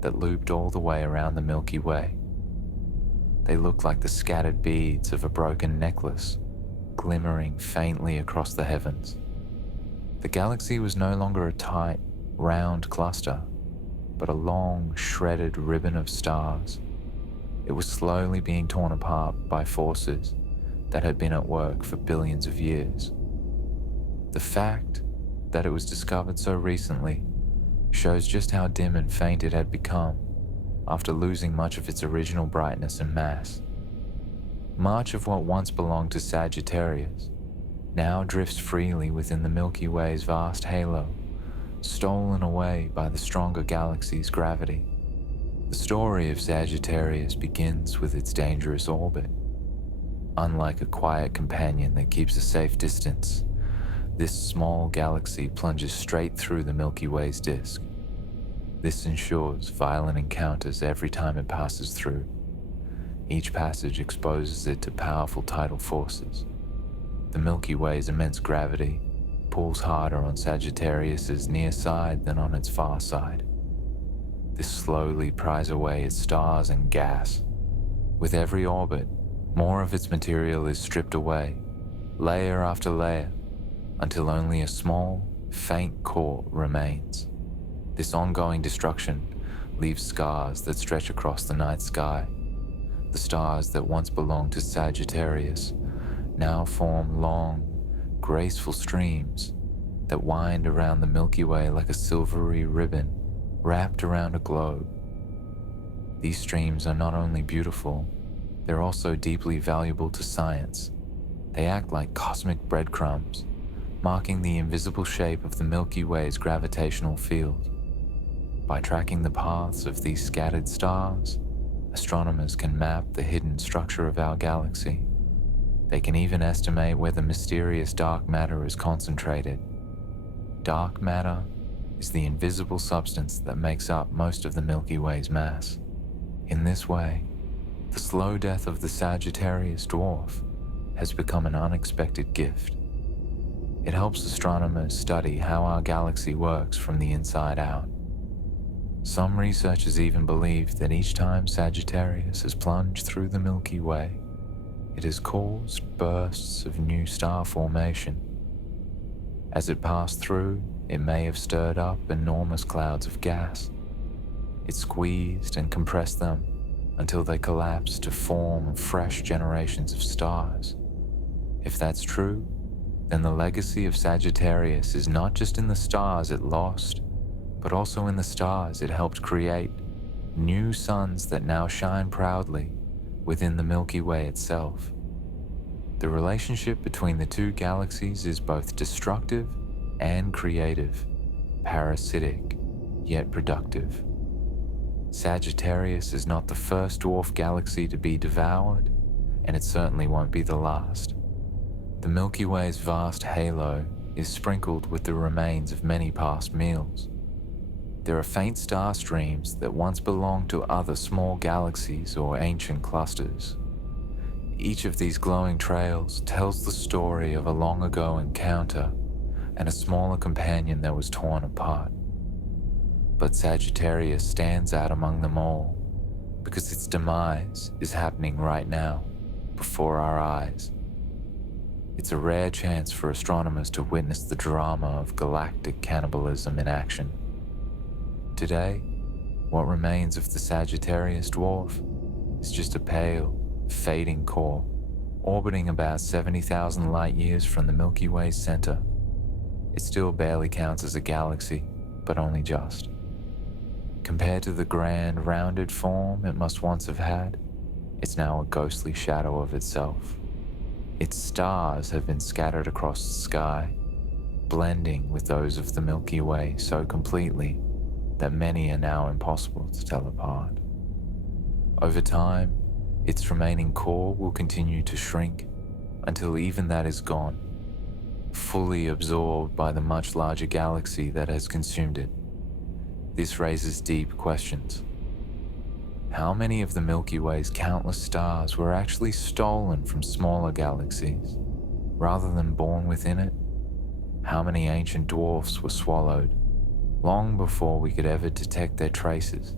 that looped all the way around the Milky Way. They looked like the scattered beads of a broken necklace, glimmering faintly across the heavens. The galaxy was no longer a tight, round cluster, but a long, shredded ribbon of stars. It was slowly being torn apart by forces that had been at work for billions of years. The fact that it was discovered so recently shows just how dim and faint it had become after losing much of its original brightness and mass. Much of what once belonged to Sagittarius now drifts freely within the Milky Way's vast halo, stolen away by the stronger galaxy's gravity. The story of Sagittarius begins with its dangerous orbit. Unlike a quiet companion that keeps a safe distance, this small galaxy plunges straight through the Milky Way's disk. This ensures violent encounters every time it passes through. Each passage exposes it to powerful tidal forces. The Milky Way's immense gravity pulls harder on Sagittarius's near side than on its far side. This slowly pries away its stars and gas. With every orbit, more of its material is stripped away, layer after layer, until only a small, faint core remains. This ongoing destruction leaves scars that stretch across the night sky. The stars that once belonged to Sagittarius now form long, graceful streams that wind around the Milky Way like a silvery ribbon wrapped around a globe. These streams are not only beautiful, they're also deeply valuable to science. They act like cosmic breadcrumbs, marking the invisible shape of the Milky Way's gravitational field. By tracking the paths of these scattered stars, astronomers can map the hidden structure of our galaxy. They can even estimate where the mysterious dark matter is concentrated. Dark matter is the invisible substance that makes up most of the Milky Way's mass. In this way, the slow death of the Sagittarius Dwarf has become an unexpected gift. It helps astronomers study how our galaxy works from the inside out. Some researchers even believe that each time Sagittarius has plunged through the Milky Way, it has caused bursts of new star formation. As it passed through, it may have stirred up enormous clouds of gas. It squeezed and compressed them until they collapsed to form fresh generations of stars. If that's true, then the legacy of Sagittarius is not just in the stars it lost, but also in the stars it helped create, new suns that now shine proudly within the Milky Way itself. The relationship between the two galaxies is both destructive and creative, parasitic, yet productive. Sagittarius is not the first dwarf galaxy to be devoured, and it certainly won't be the last. The Milky Way's vast halo is sprinkled with the remains of many past meals. There are faint star streams that once belonged to other small galaxies or ancient clusters. Each of these glowing trails tells the story of a long ago encounter and a smaller companion that was torn apart. But Sagittarius stands out among them all because its demise is happening right now, before our eyes. It's a rare chance for astronomers to witness the drama of galactic cannibalism in action. Today, what remains of the Sagittarius Dwarf is just a pale, fading core, orbiting about 70,000 light-years from the Milky Way's center. It still barely counts as a galaxy, but only just. Compared to the grand, rounded form it must once have had, It's now a ghostly shadow of itself. Its stars have been scattered across the sky, blending with those of the Milky Way so completely that many are now impossible to tell apart. Over time, its remaining core will continue to shrink until even that is gone, fully absorbed by the much larger galaxy that has consumed it. This raises deep questions. How many of the Milky Way's countless stars were actually stolen from smaller galaxies, rather than born within it? How many ancient dwarfs were swallowed, long before we could ever detect their traces?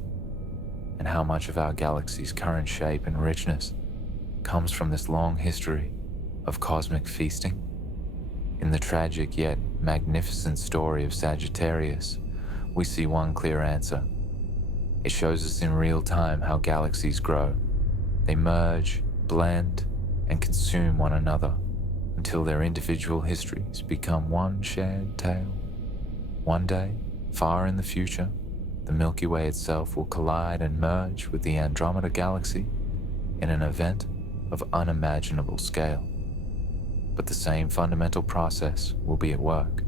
And how much of our galaxy's current shape and richness comes from this long history of cosmic feasting? In the tragic yet magnificent story of Sagittarius, we see one clear answer. It shows us in real time how galaxies grow. They merge, blend, and consume one another until their individual histories become one shared tale. One day, far in the future, the Milky Way itself will collide and merge with the Andromeda Galaxy in an event of unimaginable scale. But the same fundamental process will be at work.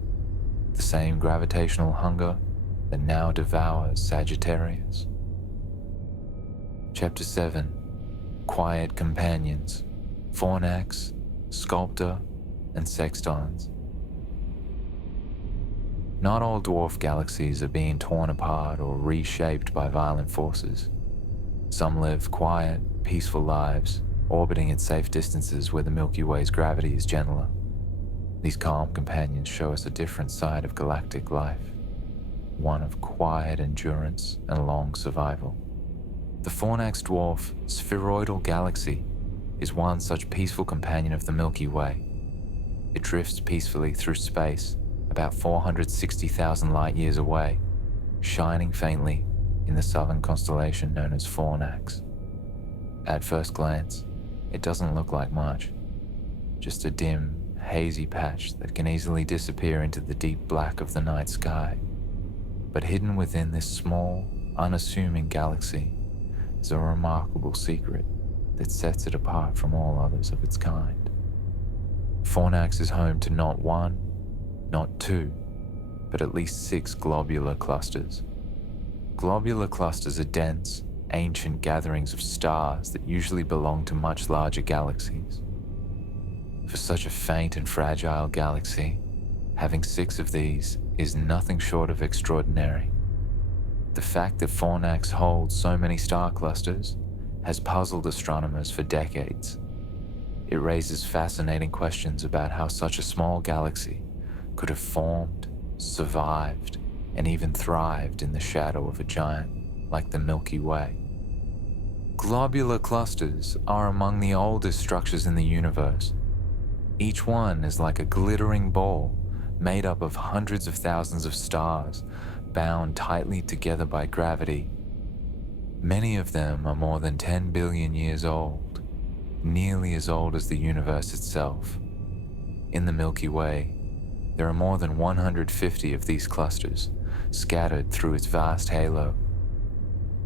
The same gravitational hunger that now devours Sagittarius. Chapter 7. Quiet Companions, Fornax, Sculptor, and Sextons. Not all dwarf galaxies are being torn apart or reshaped by violent forces. Some live quiet, peaceful lives, orbiting at safe distances where the Milky Way's gravity is gentler. These calm companions show us a different side of galactic life, one of quiet endurance and long survival. The Fornax Dwarf Spheroidal Galaxy is one such peaceful companion of the Milky Way. It drifts peacefully through space about 460,000 light-years away, shining faintly in the southern constellation known as Fornax. At first glance, it doesn't look like much, just a dim, hazy patch that can easily disappear into the deep black of the night sky. But hidden within this small, unassuming galaxy is a remarkable secret that sets it apart from all others of its kind. Fornax is home to not one, not two, but at least 6 globular clusters. Globular clusters are dense, ancient gatherings of stars that usually belong to much larger galaxies. For such a faint and fragile galaxy, having 6 of these is nothing short of extraordinary. The fact that Fornax holds so many star clusters has puzzled astronomers for decades. It raises fascinating questions about how such a small galaxy could have formed, survived, and even thrived in the shadow of a giant like the Milky Way. Globular clusters are among the oldest structures in the universe. Each one is like a glittering ball made up of hundreds of thousands of stars bound tightly together by gravity. Many of them are more than 10 billion years old, nearly as old as the universe itself. In the Milky Way, there are more than 150 of these clusters scattered through its vast halo.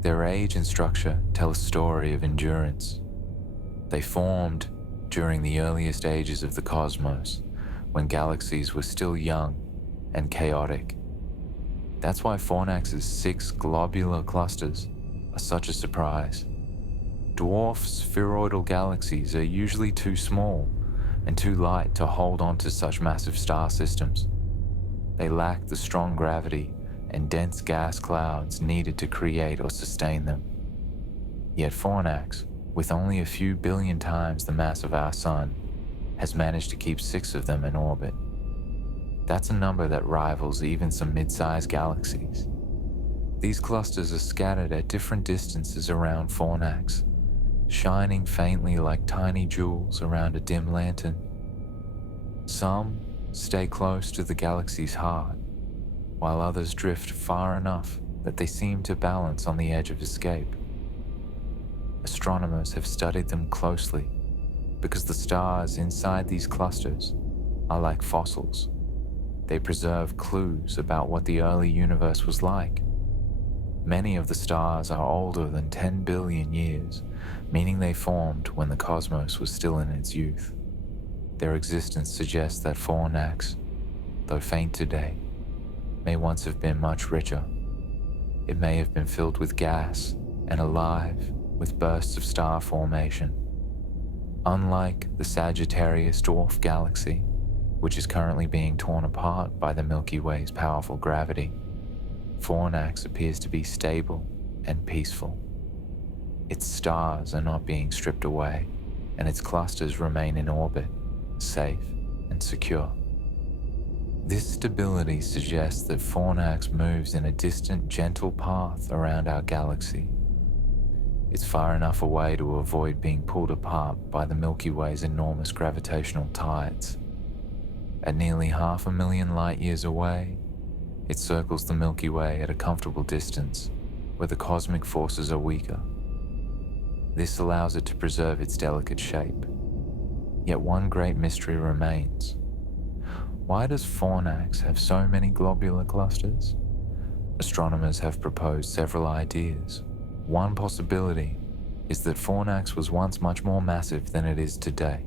Their age and structure tell a story of endurance. They formed during the earliest ages of the cosmos, when galaxies were still young and chaotic. That's why Fornax's 6 globular clusters are such a surprise. Dwarf spheroidal galaxies are usually too small and too light to hold on to such massive star systems. They lack the strong gravity and dense gas clouds needed to create or sustain them. Yet Fornax, with only a few billion times the mass of our Sun, has managed to keep 6 of them in orbit. That's a number that rivals even some mid-sized galaxies. These clusters are scattered at different distances around Fornax, shining faintly like tiny jewels around a dim lantern. Some stay close to the galaxy's heart, while others drift far enough that they seem to balance on the edge of escape. Astronomers have studied them closely because the stars inside these clusters are like fossils. They preserve clues about what the early universe was like. Many of the stars are older than 10 billion years, meaning they formed when the cosmos was still in its youth. Their existence suggests that Fornax, though faint today, may once have been much richer. It may have been filled with gas and alive with bursts of star formation. Unlike the Sagittarius Dwarf Galaxy, which is currently being torn apart by the Milky Way's powerful gravity, Fornax appears to be stable and peaceful. Its stars are not being stripped away, and its clusters remain in orbit, safe and secure. This stability suggests that Fornax moves in a distant, gentle path around our galaxy. It's far enough away to avoid being pulled apart by the Milky Way's enormous gravitational tides. At nearly 500,000 light-years away, it circles the Milky Way at a comfortable distance, where the cosmic forces are weaker. This allows it to preserve its delicate shape. Yet one great mystery remains. Why does Fornax have so many globular clusters? Astronomers have proposed several ideas. One possibility is that Fornax was once much more massive than it is today.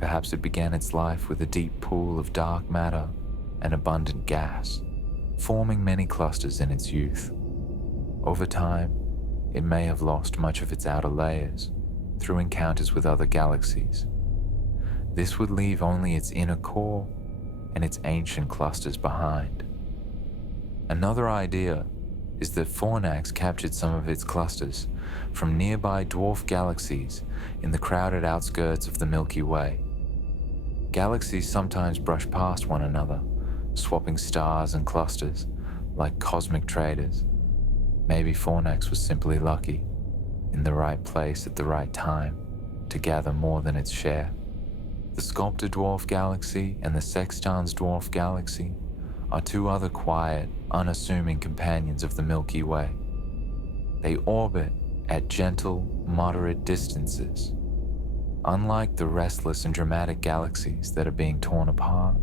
Perhaps it began its life with a deep pool of dark matter and abundant gas, forming many clusters in its youth. Over time, it may have lost much of its outer layers through encounters with other galaxies. This would leave only its inner core and its ancient clusters behind. Another idea is that Fornax captured some of its clusters from nearby dwarf galaxies in the crowded outskirts of the Milky Way. Galaxies sometimes brush past one another, swapping stars and clusters like cosmic traders. Maybe Fornax was simply lucky, in the right place at the right time, to gather more than its share. The Sculptor Dwarf Galaxy and the Sextans Dwarf Galaxy are two other quiet, unassuming companions of the Milky Way. They orbit at gentle, moderate distances. Unlike the restless and dramatic galaxies that are being torn apart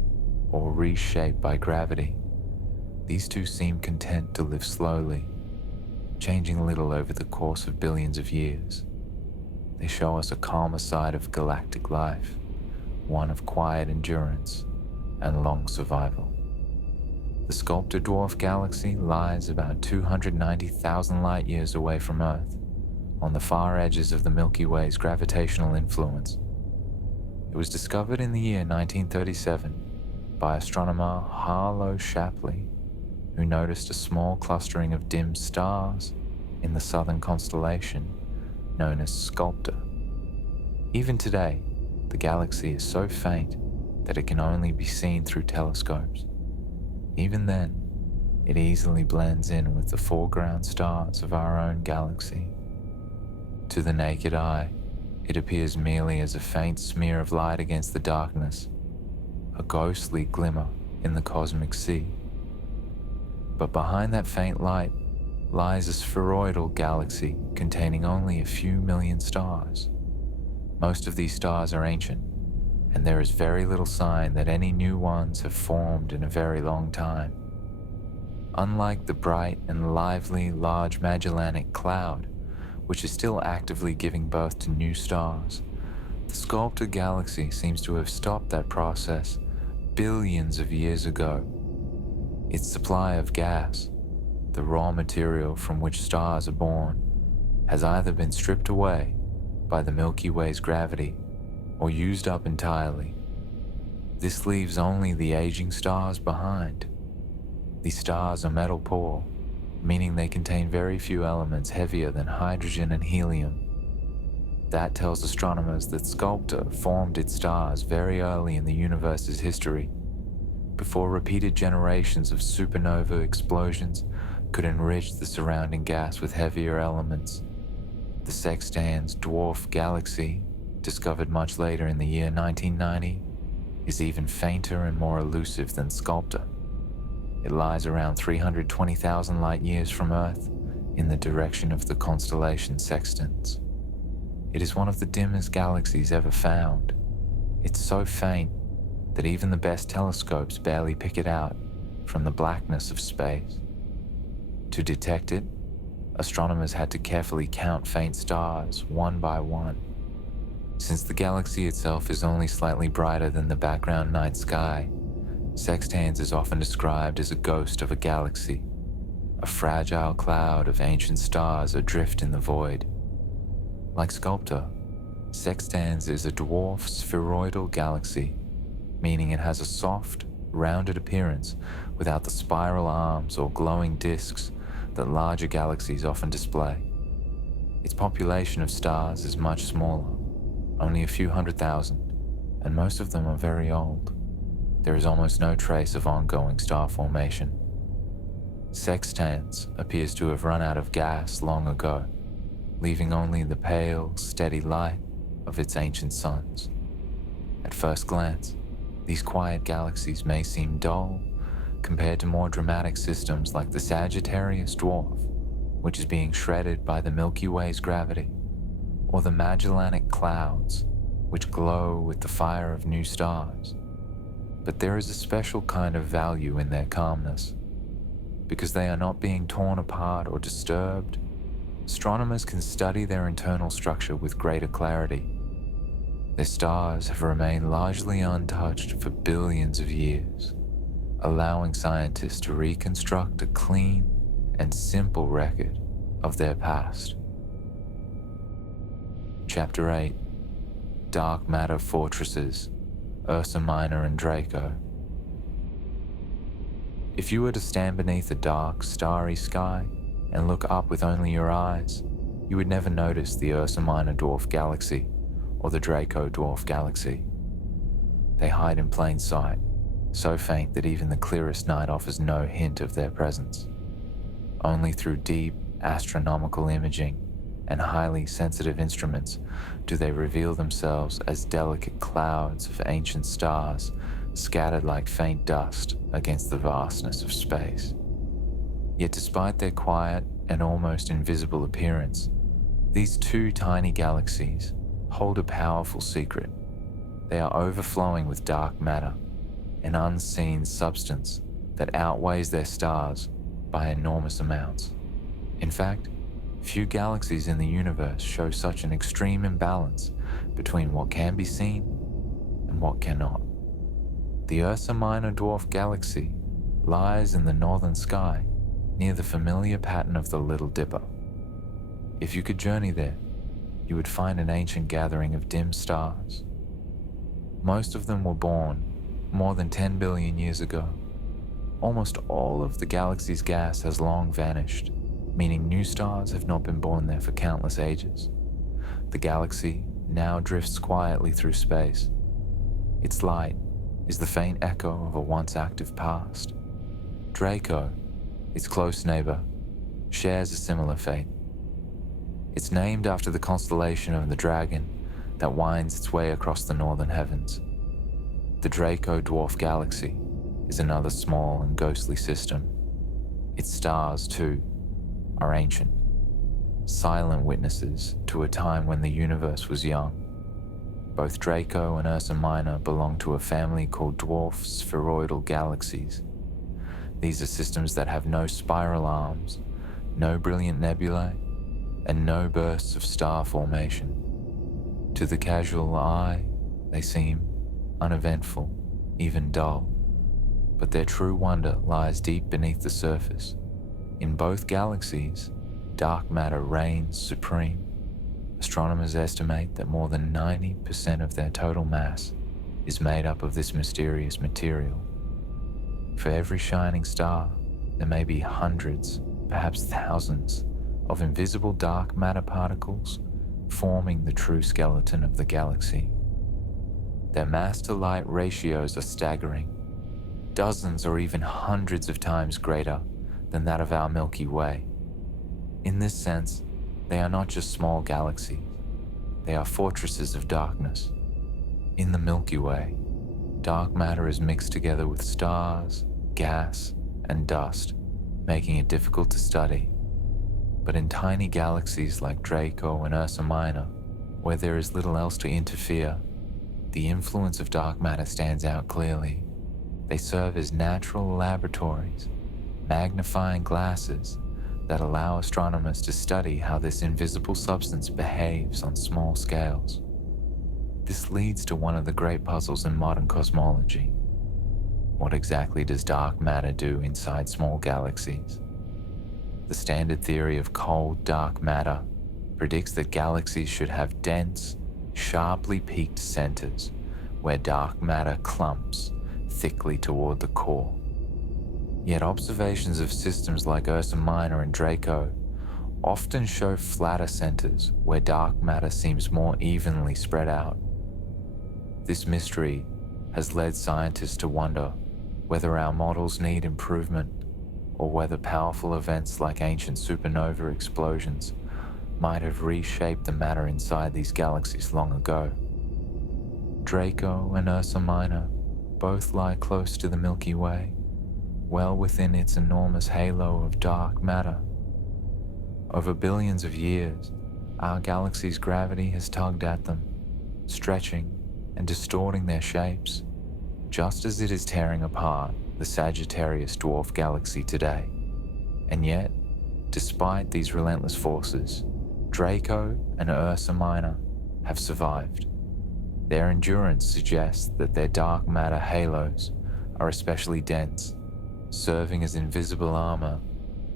or reshaped by gravity, these two seem content to live slowly, changing little over the course of billions of years. They show us a calmer side of galactic life, one of quiet endurance and long survival. The Sculptor Dwarf Galaxy lies about 290,000 light-years away from Earth, on the far edges of the Milky Way's gravitational influence. It was discovered in the year 1937 by astronomer Harlow Shapley, who noticed a small clustering of dim stars in the southern constellation known as Sculptor. Even today, the galaxy is so faint that it can only be seen through telescopes. Even then, it easily blends in with the foreground stars of our own galaxy. To the naked eye, it appears merely as a faint smear of light against the darkness, a ghostly glimmer in the cosmic sea. But behind that faint light lies a spheroidal galaxy containing only a few million stars. Most of these stars are ancient, and there is very little sign that any new ones have formed in a very long time. Unlike the bright and lively Large Magellanic Cloud, which is still actively giving birth to new stars, the Sculptor Galaxy seems to have stopped that process billions of years ago. Its supply of gas, the raw material from which stars are born, has either been stripped away by the Milky Way's gravity or used up entirely. This leaves only the aging stars behind. These stars are metal poor, meaning they contain very few elements heavier than hydrogen and helium. That tells astronomers that Sculptor formed its stars very early in the universe's history, before repeated generations of supernova explosions could enrich the surrounding gas with heavier elements. The Sextans Dwarf Galaxy, discovered much later in the year 1990, is even fainter and more elusive than Sculptor. It lies around 320,000 light-years from Earth in the direction of the constellation Sextans. It is one of the dimmest galaxies ever found. It's so faint that even the best telescopes barely pick it out from the blackness of space. To detect it, astronomers had to carefully count faint stars one by one. Since the galaxy itself is only slightly brighter than the background night sky, Sextans is often described as a ghost of a galaxy, a fragile cloud of ancient stars adrift in the void. Like Sculptor, Sextans is a dwarf spheroidal galaxy, meaning it has a soft, rounded appearance without the spiral arms or glowing disks that larger galaxies often display. Its population of stars is much smaller, only a few 100,000, and most of them are very old. There is almost no trace of ongoing star formation. Sextans appears to have run out of gas long ago, leaving only the pale, steady light of its ancient suns. At first glance, these quiet galaxies may seem dull compared to more dramatic systems like the Sagittarius Dwarf, which is being shredded by the Milky Way's gravity, or the Magellanic Clouds, which glow with the fire of new stars. But there is a special kind of value in their calmness. Because they are not being torn apart or disturbed, astronomers can study their internal structure with greater clarity. Their stars have remained largely untouched for billions of years, allowing scientists to reconstruct a clean and simple record of their past. Chapter 8: Dark Matter Fortresses, Ursa Minor and Draco. If you were to stand beneath a dark, starry sky and look up with only your eyes, you would never notice the Ursa Minor Dwarf Galaxy or the Draco Dwarf Galaxy. They hide in plain sight, so faint that even the clearest night offers no hint of their presence. Only through deep astronomical imaging and highly sensitive instruments do they reveal themselves as delicate clouds of ancient stars scattered like faint dust against the vastness of space. Yet despite their quiet and almost invisible appearance, these two tiny galaxies hold a powerful secret. They are overflowing with dark matter, an unseen substance that outweighs their stars by enormous amounts. In fact, few galaxies in the universe show such an extreme imbalance between what can be seen and what cannot. The Ursa Minor Dwarf Galaxy lies in the northern sky near the familiar pattern of the Little Dipper. If you could journey there, you would find an ancient gathering of dim stars. Most of them were born more than 10 billion years ago. Almost all of the galaxy's gas has long vanished, meaning new stars have not been born there for countless ages. The galaxy now drifts quietly through space. Its light is the faint echo of a once active past. Draco, its close neighbor, shares a similar fate. It's named after the constellation of the dragon that winds its way across the northern heavens. The Draco Dwarf Galaxy is another small and ghostly system. Its stars, too, are ancient, silent witnesses to a time when the universe was young. Both Draco and Ursa Minor belong to a family called Dwarf Spheroidal Galaxies. These are systems that have no spiral arms, no brilliant nebulae, and no bursts of star formation. To the casual eye, they seem uneventful, even dull. But their true wonder lies deep beneath the surface. In both galaxies, dark matter reigns supreme. Astronomers estimate that more than 90% of their total mass is made up of this mysterious material. For every shining star, there may be hundreds, perhaps thousands, of invisible dark matter particles forming the true skeleton of the galaxy. Their mass-to-light ratios are staggering, dozens or even hundreds of times greater than that of our Milky Way. In this sense, they are not just small galaxies, they are fortresses of darkness. In the Milky Way, dark matter is mixed together with stars, gas, and dust, making it difficult to study. But in tiny galaxies like Draco and Ursa Minor, where there is little else to interfere, the influence of dark matter stands out clearly. They serve as natural laboratories, magnifying glasses that allow astronomers to study how this invisible substance behaves on small scales. This leads to one of the great puzzles in modern cosmology. What exactly does dark matter do inside small galaxies? The standard theory of cold, dark matter predicts that galaxies should have dense, sharply peaked centers where dark matter clumps thickly toward the core. Yet observations of systems like Ursa Minor and Draco often show flatter centers where dark matter seems more evenly spread out. This mystery has led scientists to wonder whether our models need improvement or whether powerful events like ancient supernova explosions might have reshaped the matter inside these galaxies long ago. Draco and Ursa Minor both lie close to the Milky Way, well within its enormous halo of dark matter. Over billions of years, our galaxy's gravity has tugged at them, stretching and distorting their shapes, just as it is tearing apart the Sagittarius Dwarf Galaxy today. And yet, despite these relentless forces, Draco and Ursa Minor have survived. Their endurance suggests that their dark matter halos are especially dense, serving as invisible armor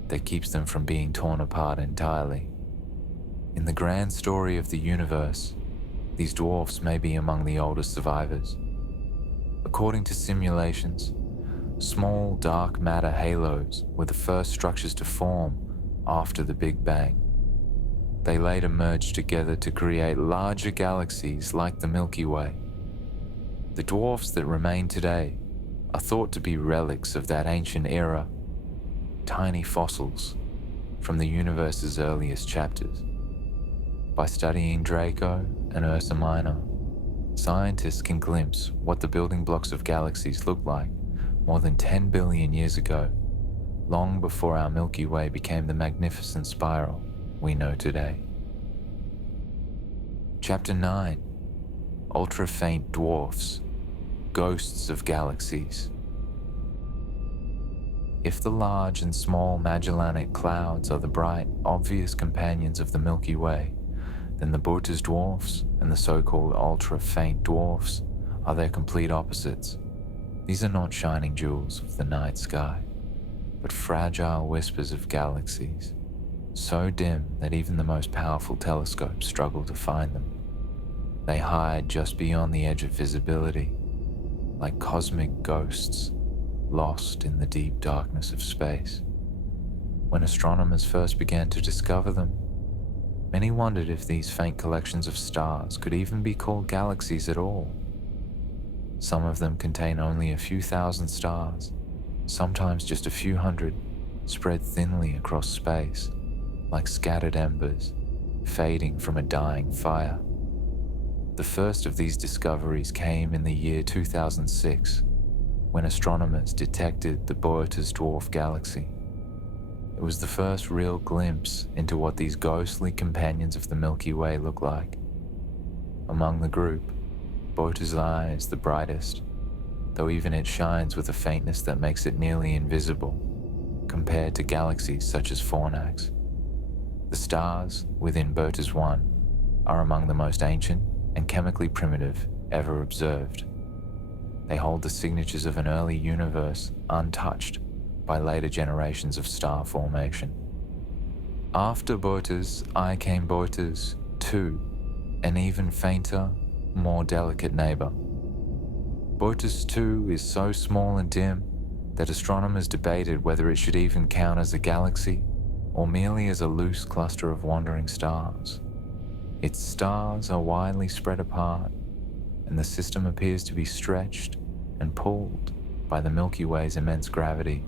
that keeps them from being torn apart entirely. In the grand story of the universe, these dwarfs may be among the oldest survivors. According to simulations, small dark matter halos were the first structures to form after the Big Bang. They later merged together to create larger galaxies like the Milky Way. The dwarfs that remain today are thought to be relics of that ancient era, tiny fossils from the universe's earliest chapters. By studying Draco and Ursa Minor, scientists can glimpse what the building blocks of galaxies looked like more than 10 billion years ago, long before our Milky Way became the magnificent spiral we know today. Chapter 9: Ultra-Faint Dwarfs, Ghosts of Galaxies. If the Large and Small Magellanic Clouds are the bright, obvious companions of the Milky Way, then the brightest dwarfs and the so-called ultra-faint dwarfs are their complete opposites. These are not shining jewels of the night sky, but fragile whispers of galaxies, so dim that even the most powerful telescopes struggle to find them. They hide just beyond the edge of visibility, like cosmic ghosts lost in the deep darkness of space. When astronomers first began to discover them, many wondered if these faint collections of stars could even be called galaxies at all. Some of them contain only a few thousand stars, sometimes just a few hundred, spread thinly across space, like scattered embers, fading from a dying fire. The first of these discoveries came in the year 2006, when astronomers detected the brightest Dwarf Galaxy. It was the first real glimpse into what these ghostly companions of the Milky Way look like. Among the group, Bota's eye is the brightest, though even it shines with a faintness that makes it nearly invisible, compared to galaxies such as Fornax. The stars within Bota's one are among the most ancient and chemically primitive ever observed. They hold the signatures of an early universe untouched by later generations of star formation. After Bota's eye came Bota's 2, an even fainter, more delicate neighbor. Bota's 2 is so small and dim that astronomers debated whether it should even count as a galaxy or merely as a loose cluster of wandering stars. Its stars are widely spread apart, and the system appears to be stretched and pulled by the Milky Way's immense gravity.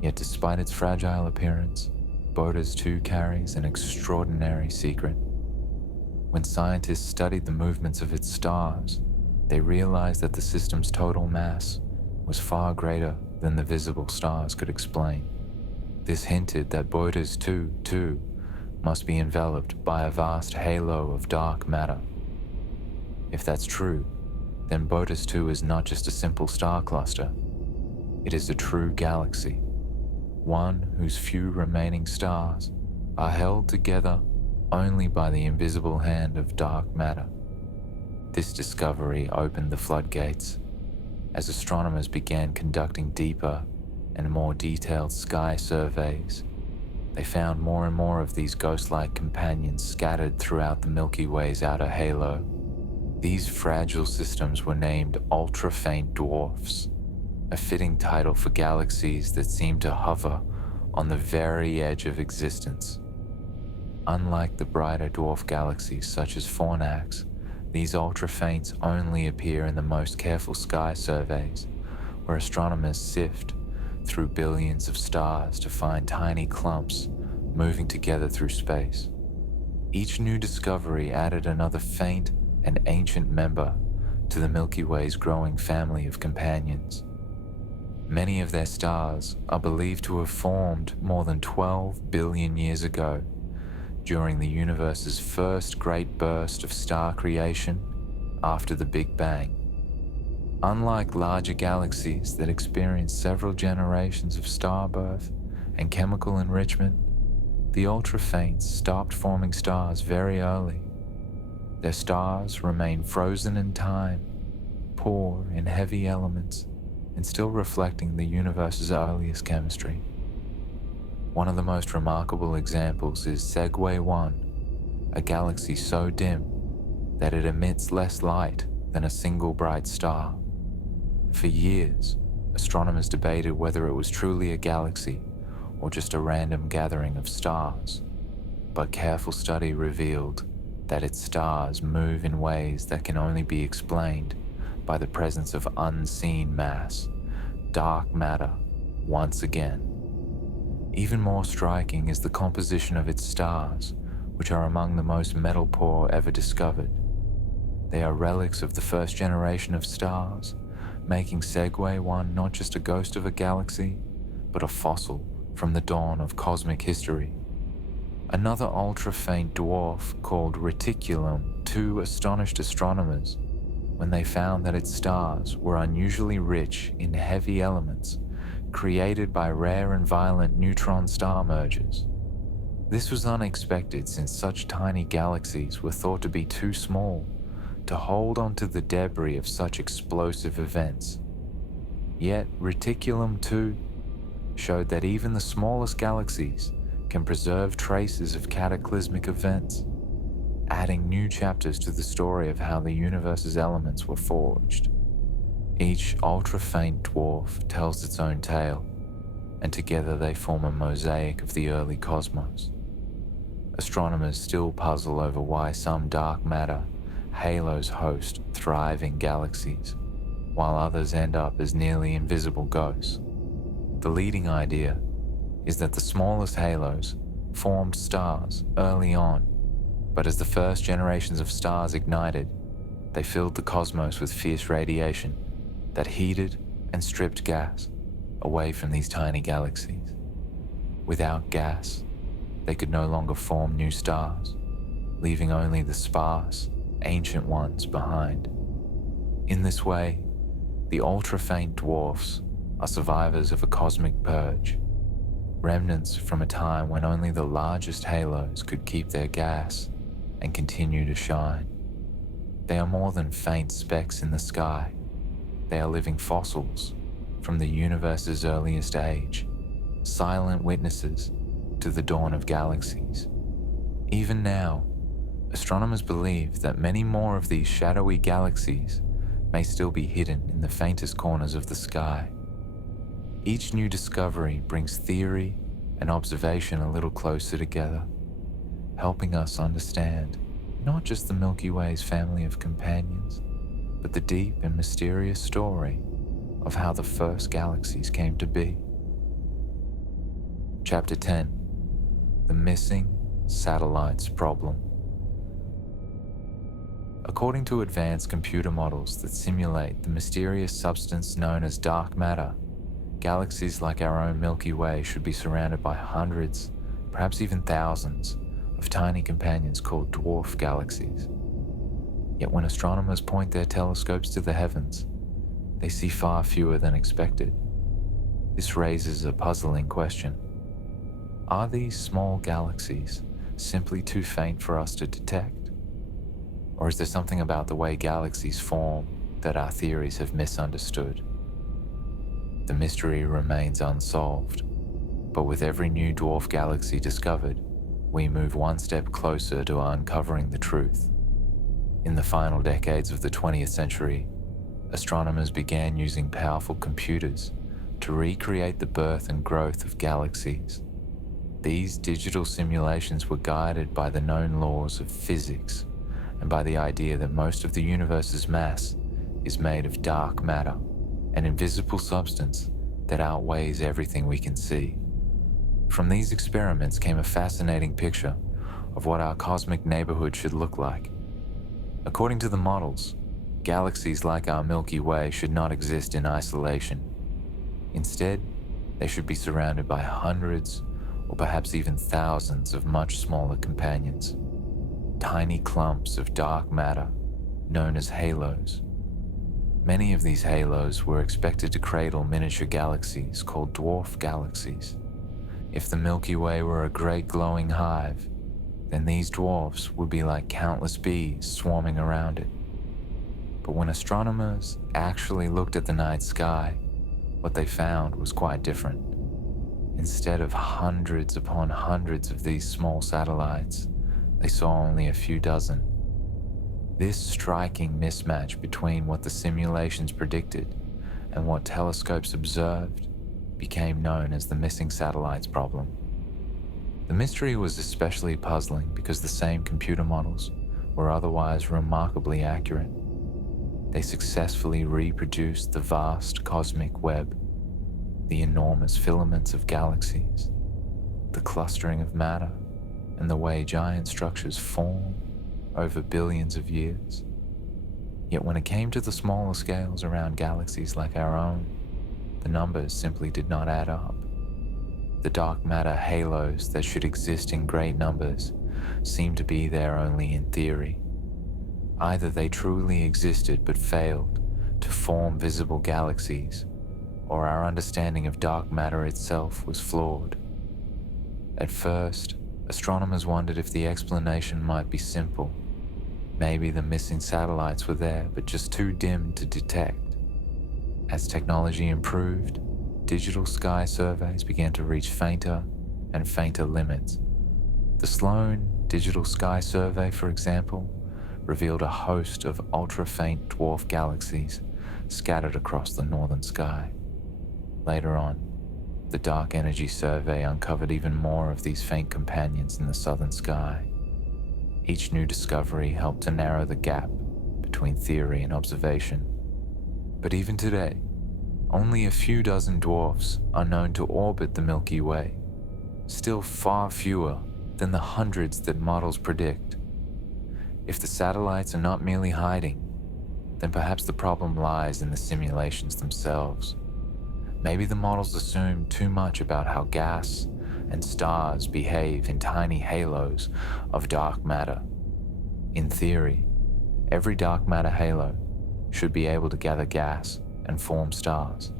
Yet despite its fragile appearance, Bota's 2 carries an extraordinary secret. When scientists studied the movements of its stars, they realized that the system's total mass was far greater than the visible stars could explain. This hinted that Bota's 2 too must be enveloped by a vast halo of dark matter. If that's true, then Bota's 2 is not just a simple star cluster. It is a true galaxy, one whose few remaining stars are held together only by the invisible hand of dark matter. This discovery opened the floodgates as astronomers began conducting deeper and more detailed sky surveys. They found more and more of these ghost-like companions scattered throughout the Milky Way's outer halo. These fragile systems were named ultra-faint dwarfs, a fitting title for galaxies that seem to hover on the very edge of existence. Unlike the brighter dwarf galaxies such as Fornax, these ultra-faints only appear in the most careful sky surveys, where astronomers sift through billions of stars to find tiny clumps moving together through space. Each new discovery added another faint and ancient member to the Milky Way's growing family of companions. Many of their stars are believed to have formed more than 12 billion years ago, during the universe's first great burst of star creation after the Big Bang. Unlike larger galaxies that experience several generations of star birth and chemical enrichment, the ultra-faints stopped forming stars very early. Their stars remain frozen in time, poor in heavy elements, and still reflecting the universe's earliest chemistry. One of the most remarkable examples is Segway 1, a galaxy so dim that it emits less light than a single bright star. For years, astronomers debated whether it was truly a galaxy or just a random gathering of stars, but careful study revealed that its stars move in ways that can only be explained by the presence of unseen mass, dark matter, once again. Even more striking is the composition of its stars, which are among the most metal-poor ever discovered. They are relics of the first generation of stars, making Segway 1 not just a ghost of a galaxy, but a fossil from the dawn of cosmic history. Another ultra-faint dwarf called Reticulum 2 astonished astronomers when they found that its stars were unusually rich in heavy elements created by rare and violent neutron star mergers. This was unexpected since such tiny galaxies were thought to be too small to hold onto the debris of such explosive events. Yet Reticulum 2 showed that even the smallest galaxies can preserve traces of cataclysmic events, adding new chapters to the story of how the universe's elements were forged. Each ultra-faint dwarf tells its own tale, and together they form a mosaic of the early cosmos. Astronomers still puzzle over why some dark matter halos host thriving galaxies, while others end up as nearly invisible ghosts. The leading idea is that the smallest halos formed stars early on, but as the first generations of stars ignited, they filled the cosmos with fierce radiation that heated and stripped gas away from these tiny galaxies. Without gas, they could no longer form new stars, leaving only the sparse, ancient ones behind. In this way, the ultra-faint dwarfs are survivors of a cosmic purge, remnants from a time when only the largest halos could keep their gas and continue to shine. They are more than faint specks in the sky. They are living fossils from the universe's earliest age, silent witnesses to the dawn of galaxies. Even now, astronomers believe that many more of these shadowy galaxies may still be hidden in the faintest corners of the sky. Each new discovery brings theory and observation a little closer together, helping us understand not just the Milky Way's family of companions, but the deep and mysterious story of how the first galaxies came to be. Chapter 10: The Missing Satellites Problem. According to advanced computer models that simulate the mysterious substance known as dark matter, galaxies like our own Milky Way should be surrounded by hundreds, perhaps even thousands, of tiny companions called dwarf galaxies. Yet when astronomers point their telescopes to the heavens, they see far fewer than expected. This raises a puzzling question. Are these small galaxies simply too faint for us to detect? Or is there something about the way galaxies form that our theories have misunderstood? The mystery remains unsolved, but with every new dwarf galaxy discovered, we move one step closer to uncovering the truth. In the final decades of the 20th century, astronomers began using powerful computers to recreate the birth and growth of galaxies. These digital simulations were guided by the known laws of physics and by the idea that most of the universe's mass is made of dark matter, an invisible substance that outweighs everything we can see. From these experiments came a fascinating picture of what our cosmic neighborhood should look like. According to the models, galaxies like our Milky Way should not exist in isolation. Instead, they should be surrounded by hundreds or perhaps even thousands of much smaller companions, tiny clumps of dark matter known as halos. Many of these halos were expected to cradle miniature galaxies called dwarf galaxies. If the Milky Way were a great glowing hive, then these dwarfs would be like countless bees swarming around it. But when astronomers actually looked at the night sky, what they found was quite different. Instead of hundreds upon hundreds of these small satellites, they saw only a few dozen. This striking mismatch between what the simulations predicted and what telescopes observed became known as the missing satellites problem. The mystery was especially puzzling because the same computer models were otherwise remarkably accurate. They successfully reproduced the vast cosmic web, the enormous filaments of galaxies, the clustering of matter, and the way giant structures form over billions of years. Yet when it came to the smaller scales around galaxies like our own, the numbers simply did not add up. The dark matter halos that should exist in great numbers seemed to be there only in theory. Either they truly existed but failed to form visible galaxies, or our understanding of dark matter itself was flawed. At first, astronomers wondered if the explanation might be simple. Maybe the missing satellites were there, but just too dim to detect. As technology improved, digital sky surveys began to reach fainter and fainter limits. The Sloan Digital Sky Survey, for example, revealed a host of ultra-faint dwarf galaxies scattered across the northern sky. Later on, the Dark Energy Survey uncovered even more of these faint companions in the southern sky. Each new discovery helped to narrow the gap between theory and observation. But even today, only a few dozen dwarfs are known to orbit the Milky Way, still far fewer than the hundreds that models predict. If the satellites are not merely hiding, then perhaps the problem lies in the simulations themselves. Maybe the models assume too much about how gas and stars behave in tiny halos of dark matter. In theory, every dark matter halo should be able to gather gas and form stars,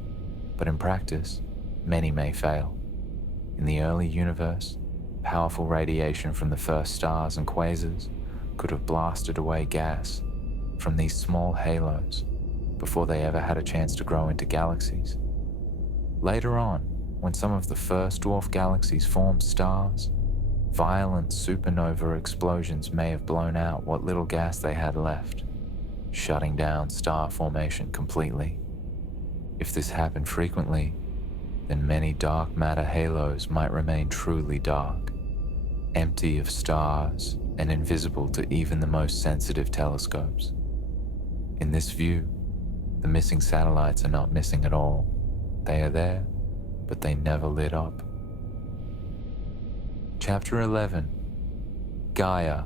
but in practice, many may fail. In the early universe, powerful radiation from the first stars and quasars could have blasted away gas from these small halos before they ever had a chance to grow into galaxies. Later on, when some of the first dwarf galaxies formed stars, violent supernova explosions may have blown out what little gas they had left, shutting down star formation completely. If this happened frequently, then many dark matter halos might remain truly dark, empty of stars and invisible to even the most sensitive telescopes. In this view, the missing satellites are not missing at all. They are there, but they never lit up. Chapter 11, Gaia,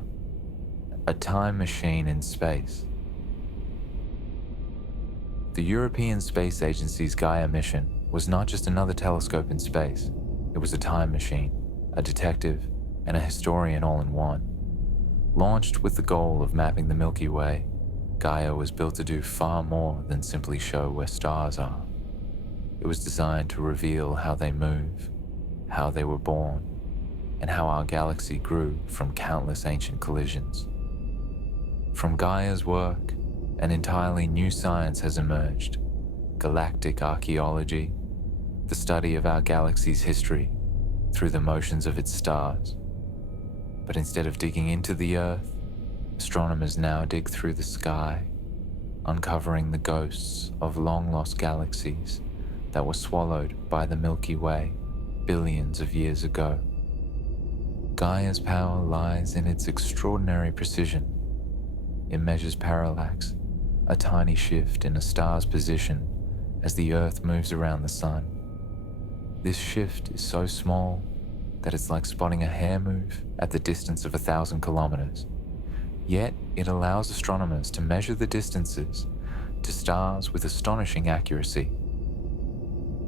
a time machine in space. The European Space Agency's Gaia mission was not just another telescope in space. It was a time machine, a detective, and a historian all in one. Launched with the goal of mapping the Milky Way, Gaia was built to do far more than simply show where stars are. It was designed to reveal how they move, how they were born, and how our galaxy grew from countless ancient collisions. From Gaia's work, an entirely new science has emerged: galactic archaeology, the study of our galaxy's history through the motions of its stars. But instead of digging into the Earth, astronomers now dig through the sky, uncovering the ghosts of long-lost galaxies that were swallowed by the Milky Way billions of years ago. Gaia's power lies in its extraordinary precision. It measures parallax, a tiny shift in a star's position as the Earth moves around the Sun. This shift is so small that it's like spotting a hair move at the distance of 1,000 kilometers. Yet it allows astronomers to measure the distances to stars with astonishing accuracy.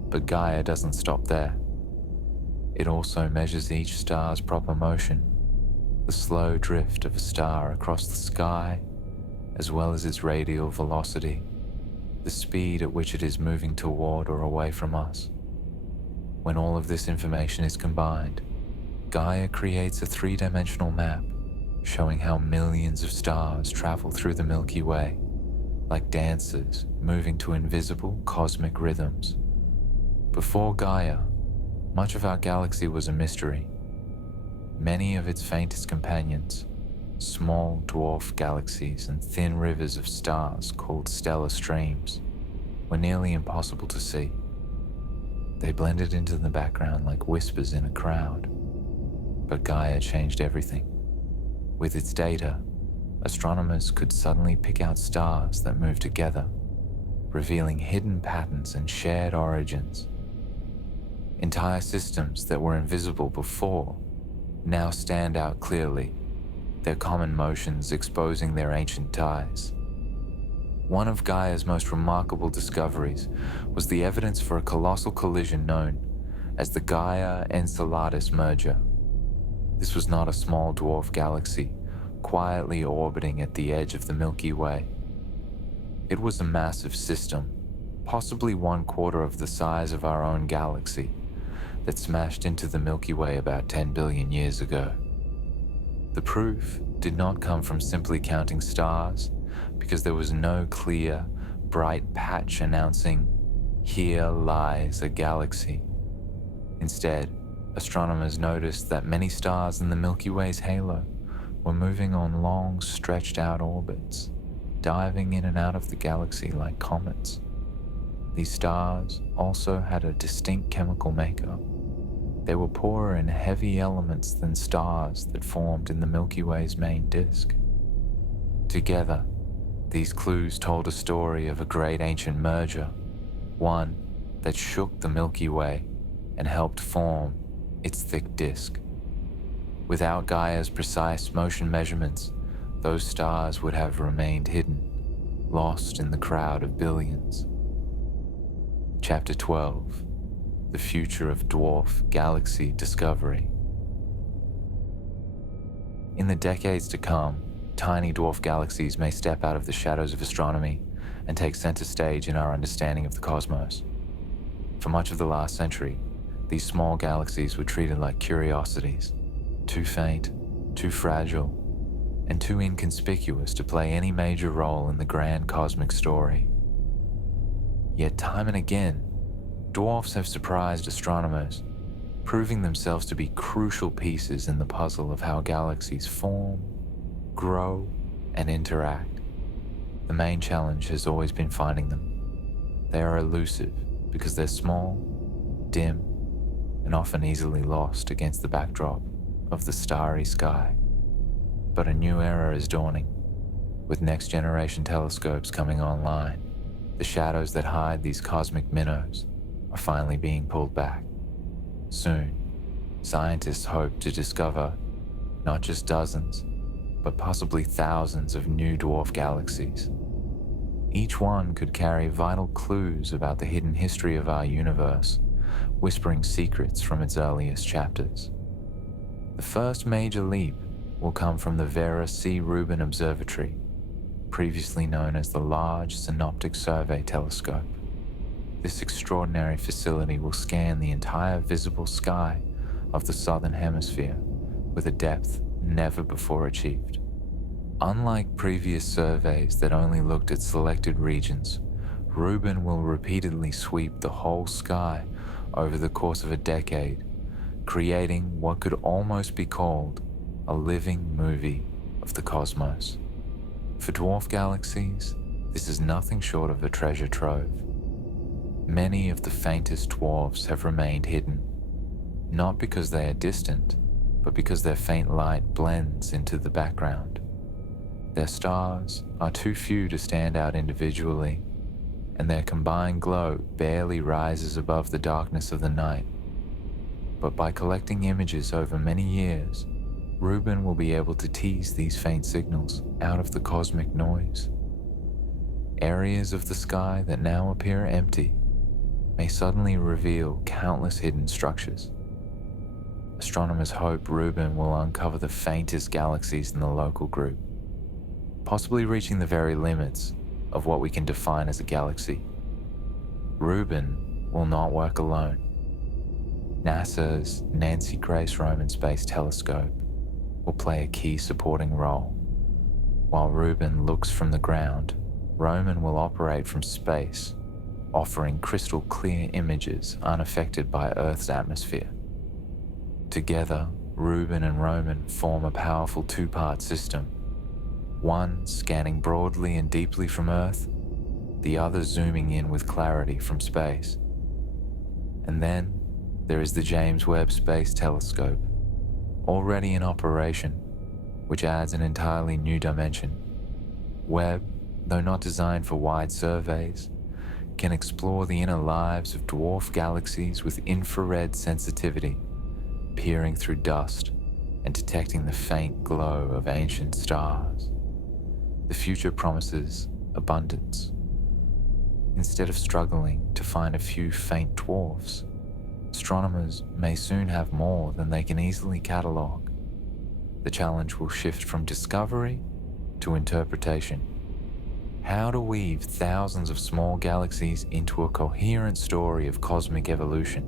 But Gaia doesn't stop there. It also measures each star's proper motion, the slow drift of a star across the sky, as well as its radial velocity, the speed at which it is moving toward or away from us. When all of this information is combined, Gaia creates a three-dimensional map showing how millions of stars travel through the Milky Way, like dancers moving to invisible cosmic rhythms. Before Gaia, much of our galaxy was a mystery. Many of its faintest companions, small dwarf galaxies and thin rivers of stars called stellar streams, were nearly impossible to see. They blended into the background like whispers in a crowd. But Gaia changed everything. With its data, astronomers could suddenly pick out stars that moved together, revealing hidden patterns and shared origins. Entire systems that were invisible before now stand out clearly, their common motions exposing their ancient ties. One of Gaia's most remarkable discoveries was the evidence for a colossal collision known as the Gaia-Enceladus merger. This was not a small dwarf galaxy quietly orbiting at the edge of the Milky Way. It was a massive system, possibly 1/4 of the size of our own galaxy, that smashed into the Milky Way about 10 billion years ago. The proof did not come from simply counting stars, because there was no clear, bright patch announcing, "Here lies a galaxy." Instead, astronomers noticed that many stars in the Milky Way's halo were moving on long, stretched-out orbits, diving in and out of the galaxy like comets. These stars also had a distinct chemical makeup. They were poorer in heavy elements than stars that formed in the Milky Way's main disk. Together, these clues told a story of a great ancient merger, one that shook the Milky Way and helped form its thick disk. Without Gaia's precise motion measurements, those stars would have remained hidden, lost in the crowd of billions. Chapter 12: The Future of Dwarf Galaxy Discovery. In the decades to come, tiny dwarf galaxies may step out of the shadows of astronomy and take center stage in our understanding of the cosmos. For much of the last century, these small galaxies were treated like curiosities, too faint, too fragile, and too inconspicuous to play any major role in the grand cosmic story. Yet time and again, dwarfs have surprised astronomers, proving themselves to be crucial pieces in the puzzle of how galaxies form, grow, and interact. The main challenge has always been finding them. They are elusive because they're small, dim, and often easily lost against the backdrop of the starry sky. But a new era is dawning. With next-generation telescopes coming online, the shadows that hide these cosmic minnows are finally being pulled back. Soon, scientists hope to discover not just dozens, but possibly thousands of new dwarf galaxies. Each one could carry vital clues about the hidden history of our universe, whispering secrets from its earliest chapters. The first major leap will come from the Vera C. Rubin Observatory, previously known as the Large Synoptic Survey Telescope. This extraordinary facility will scan the entire visible sky of the southern hemisphere with a depth never before achieved. Unlike previous surveys that only looked at selected regions, Rubin will repeatedly sweep the whole sky over the course of a decade, creating what could almost be called a living movie of the cosmos. For dwarf galaxies, this is nothing short of a treasure trove. Many of the faintest dwarfs have remained hidden, not because they are distant, but because their faint light blends into the background. Their stars are too few to stand out individually, and their combined glow barely rises above the darkness of the night. But by collecting images over many years, Rubin will be able to tease these faint signals out of the cosmic noise. Areas of the sky that now appear empty may suddenly reveal countless hidden structures. Astronomers hope Rubin will uncover the faintest galaxies in the local group, possibly reaching the very limits of what we can define as a galaxy. Rubin will not work alone. NASA's Nancy Grace Roman Space Telescope will play a key supporting role. While Rubin looks from the ground, Roman will operate from space, offering crystal clear images unaffected by Earth's atmosphere. Together, Rubin and Roman form a powerful two-part system, one scanning broadly and deeply from Earth, the other zooming in with clarity from space. And then there is the James Webb Space Telescope, already in operation, which adds an entirely new dimension. Webb, though not designed for wide surveys, can explore the inner lives of dwarf galaxies with infrared sensitivity, peering through dust and detecting the faint glow of ancient stars. The future promises abundance. Instead of struggling to find a few faint dwarfs, astronomers may soon have more than they can easily catalogue. The challenge will shift from discovery to interpretation. How to weave thousands of small galaxies into a coherent story of cosmic evolution.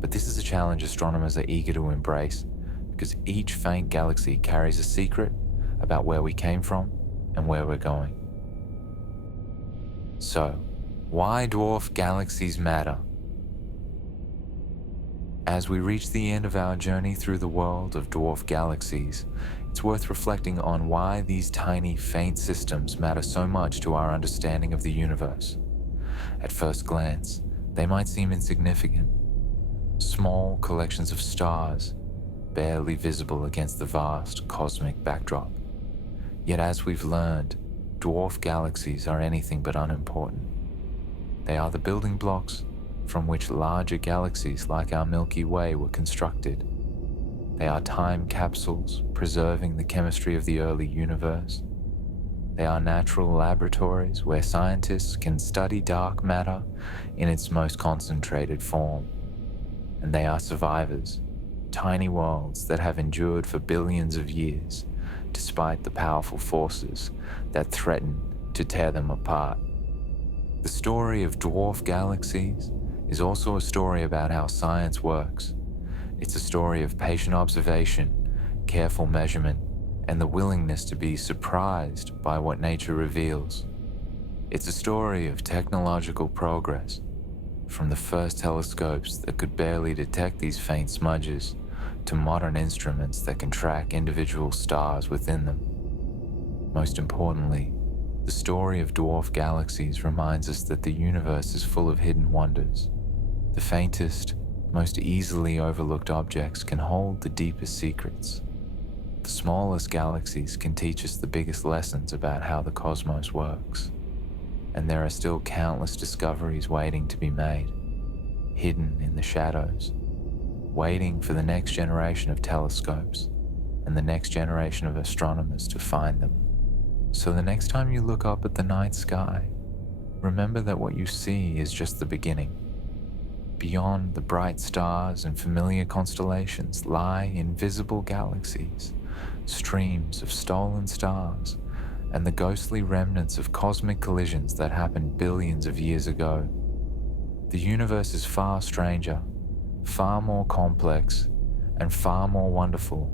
But this is a challenge astronomers are eager to embrace, because each faint galaxy carries a secret about where we came from and where we're going. So, why dwarf galaxies matter? As we reach the end of our journey through the world of dwarf galaxies, it's worth reflecting on why these tiny, faint systems matter so much to our understanding of the universe. At first glance, they might seem insignificant. Small collections of stars, barely visible against the vast cosmic backdrop. Yet as we've learned, dwarf galaxies are anything but unimportant. They are the building blocks from which larger galaxies like our Milky Way were constructed. They are time capsules preserving the chemistry of the early universe. They are natural laboratories where scientists can study dark matter in its most concentrated form. And they are survivors, tiny worlds that have endured for billions of years, despite the powerful forces that threaten to tear them apart. The story of dwarf galaxies is also a story about how science works. It's a story of patient observation, careful measurement, and the willingness to be surprised by what nature reveals. It's a story of technological progress, from the first telescopes that could barely detect these faint smudges, to modern instruments that can track individual stars within them. Most importantly, the story of dwarf galaxies reminds us that the universe is full of hidden wonders. The faintest, most easily overlooked objects can hold the deepest secrets. The smallest galaxies can teach us the biggest lessons about how the cosmos works. And there are still countless discoveries waiting to be made, hidden in the shadows, waiting for the next generation of telescopes and the next generation of astronomers to find them. So the next time you look up at the night sky, remember that what you see is just the beginning. Beyond the bright stars and familiar constellations lie invisible galaxies, streams of stolen stars, and the ghostly remnants of cosmic collisions that happened billions of years ago. The universe is far stranger, far more complex, and far more wonderful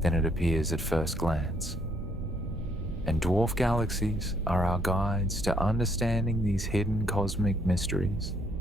than it appears at first glance. And dwarf galaxies are our guides to understanding these hidden cosmic mysteries.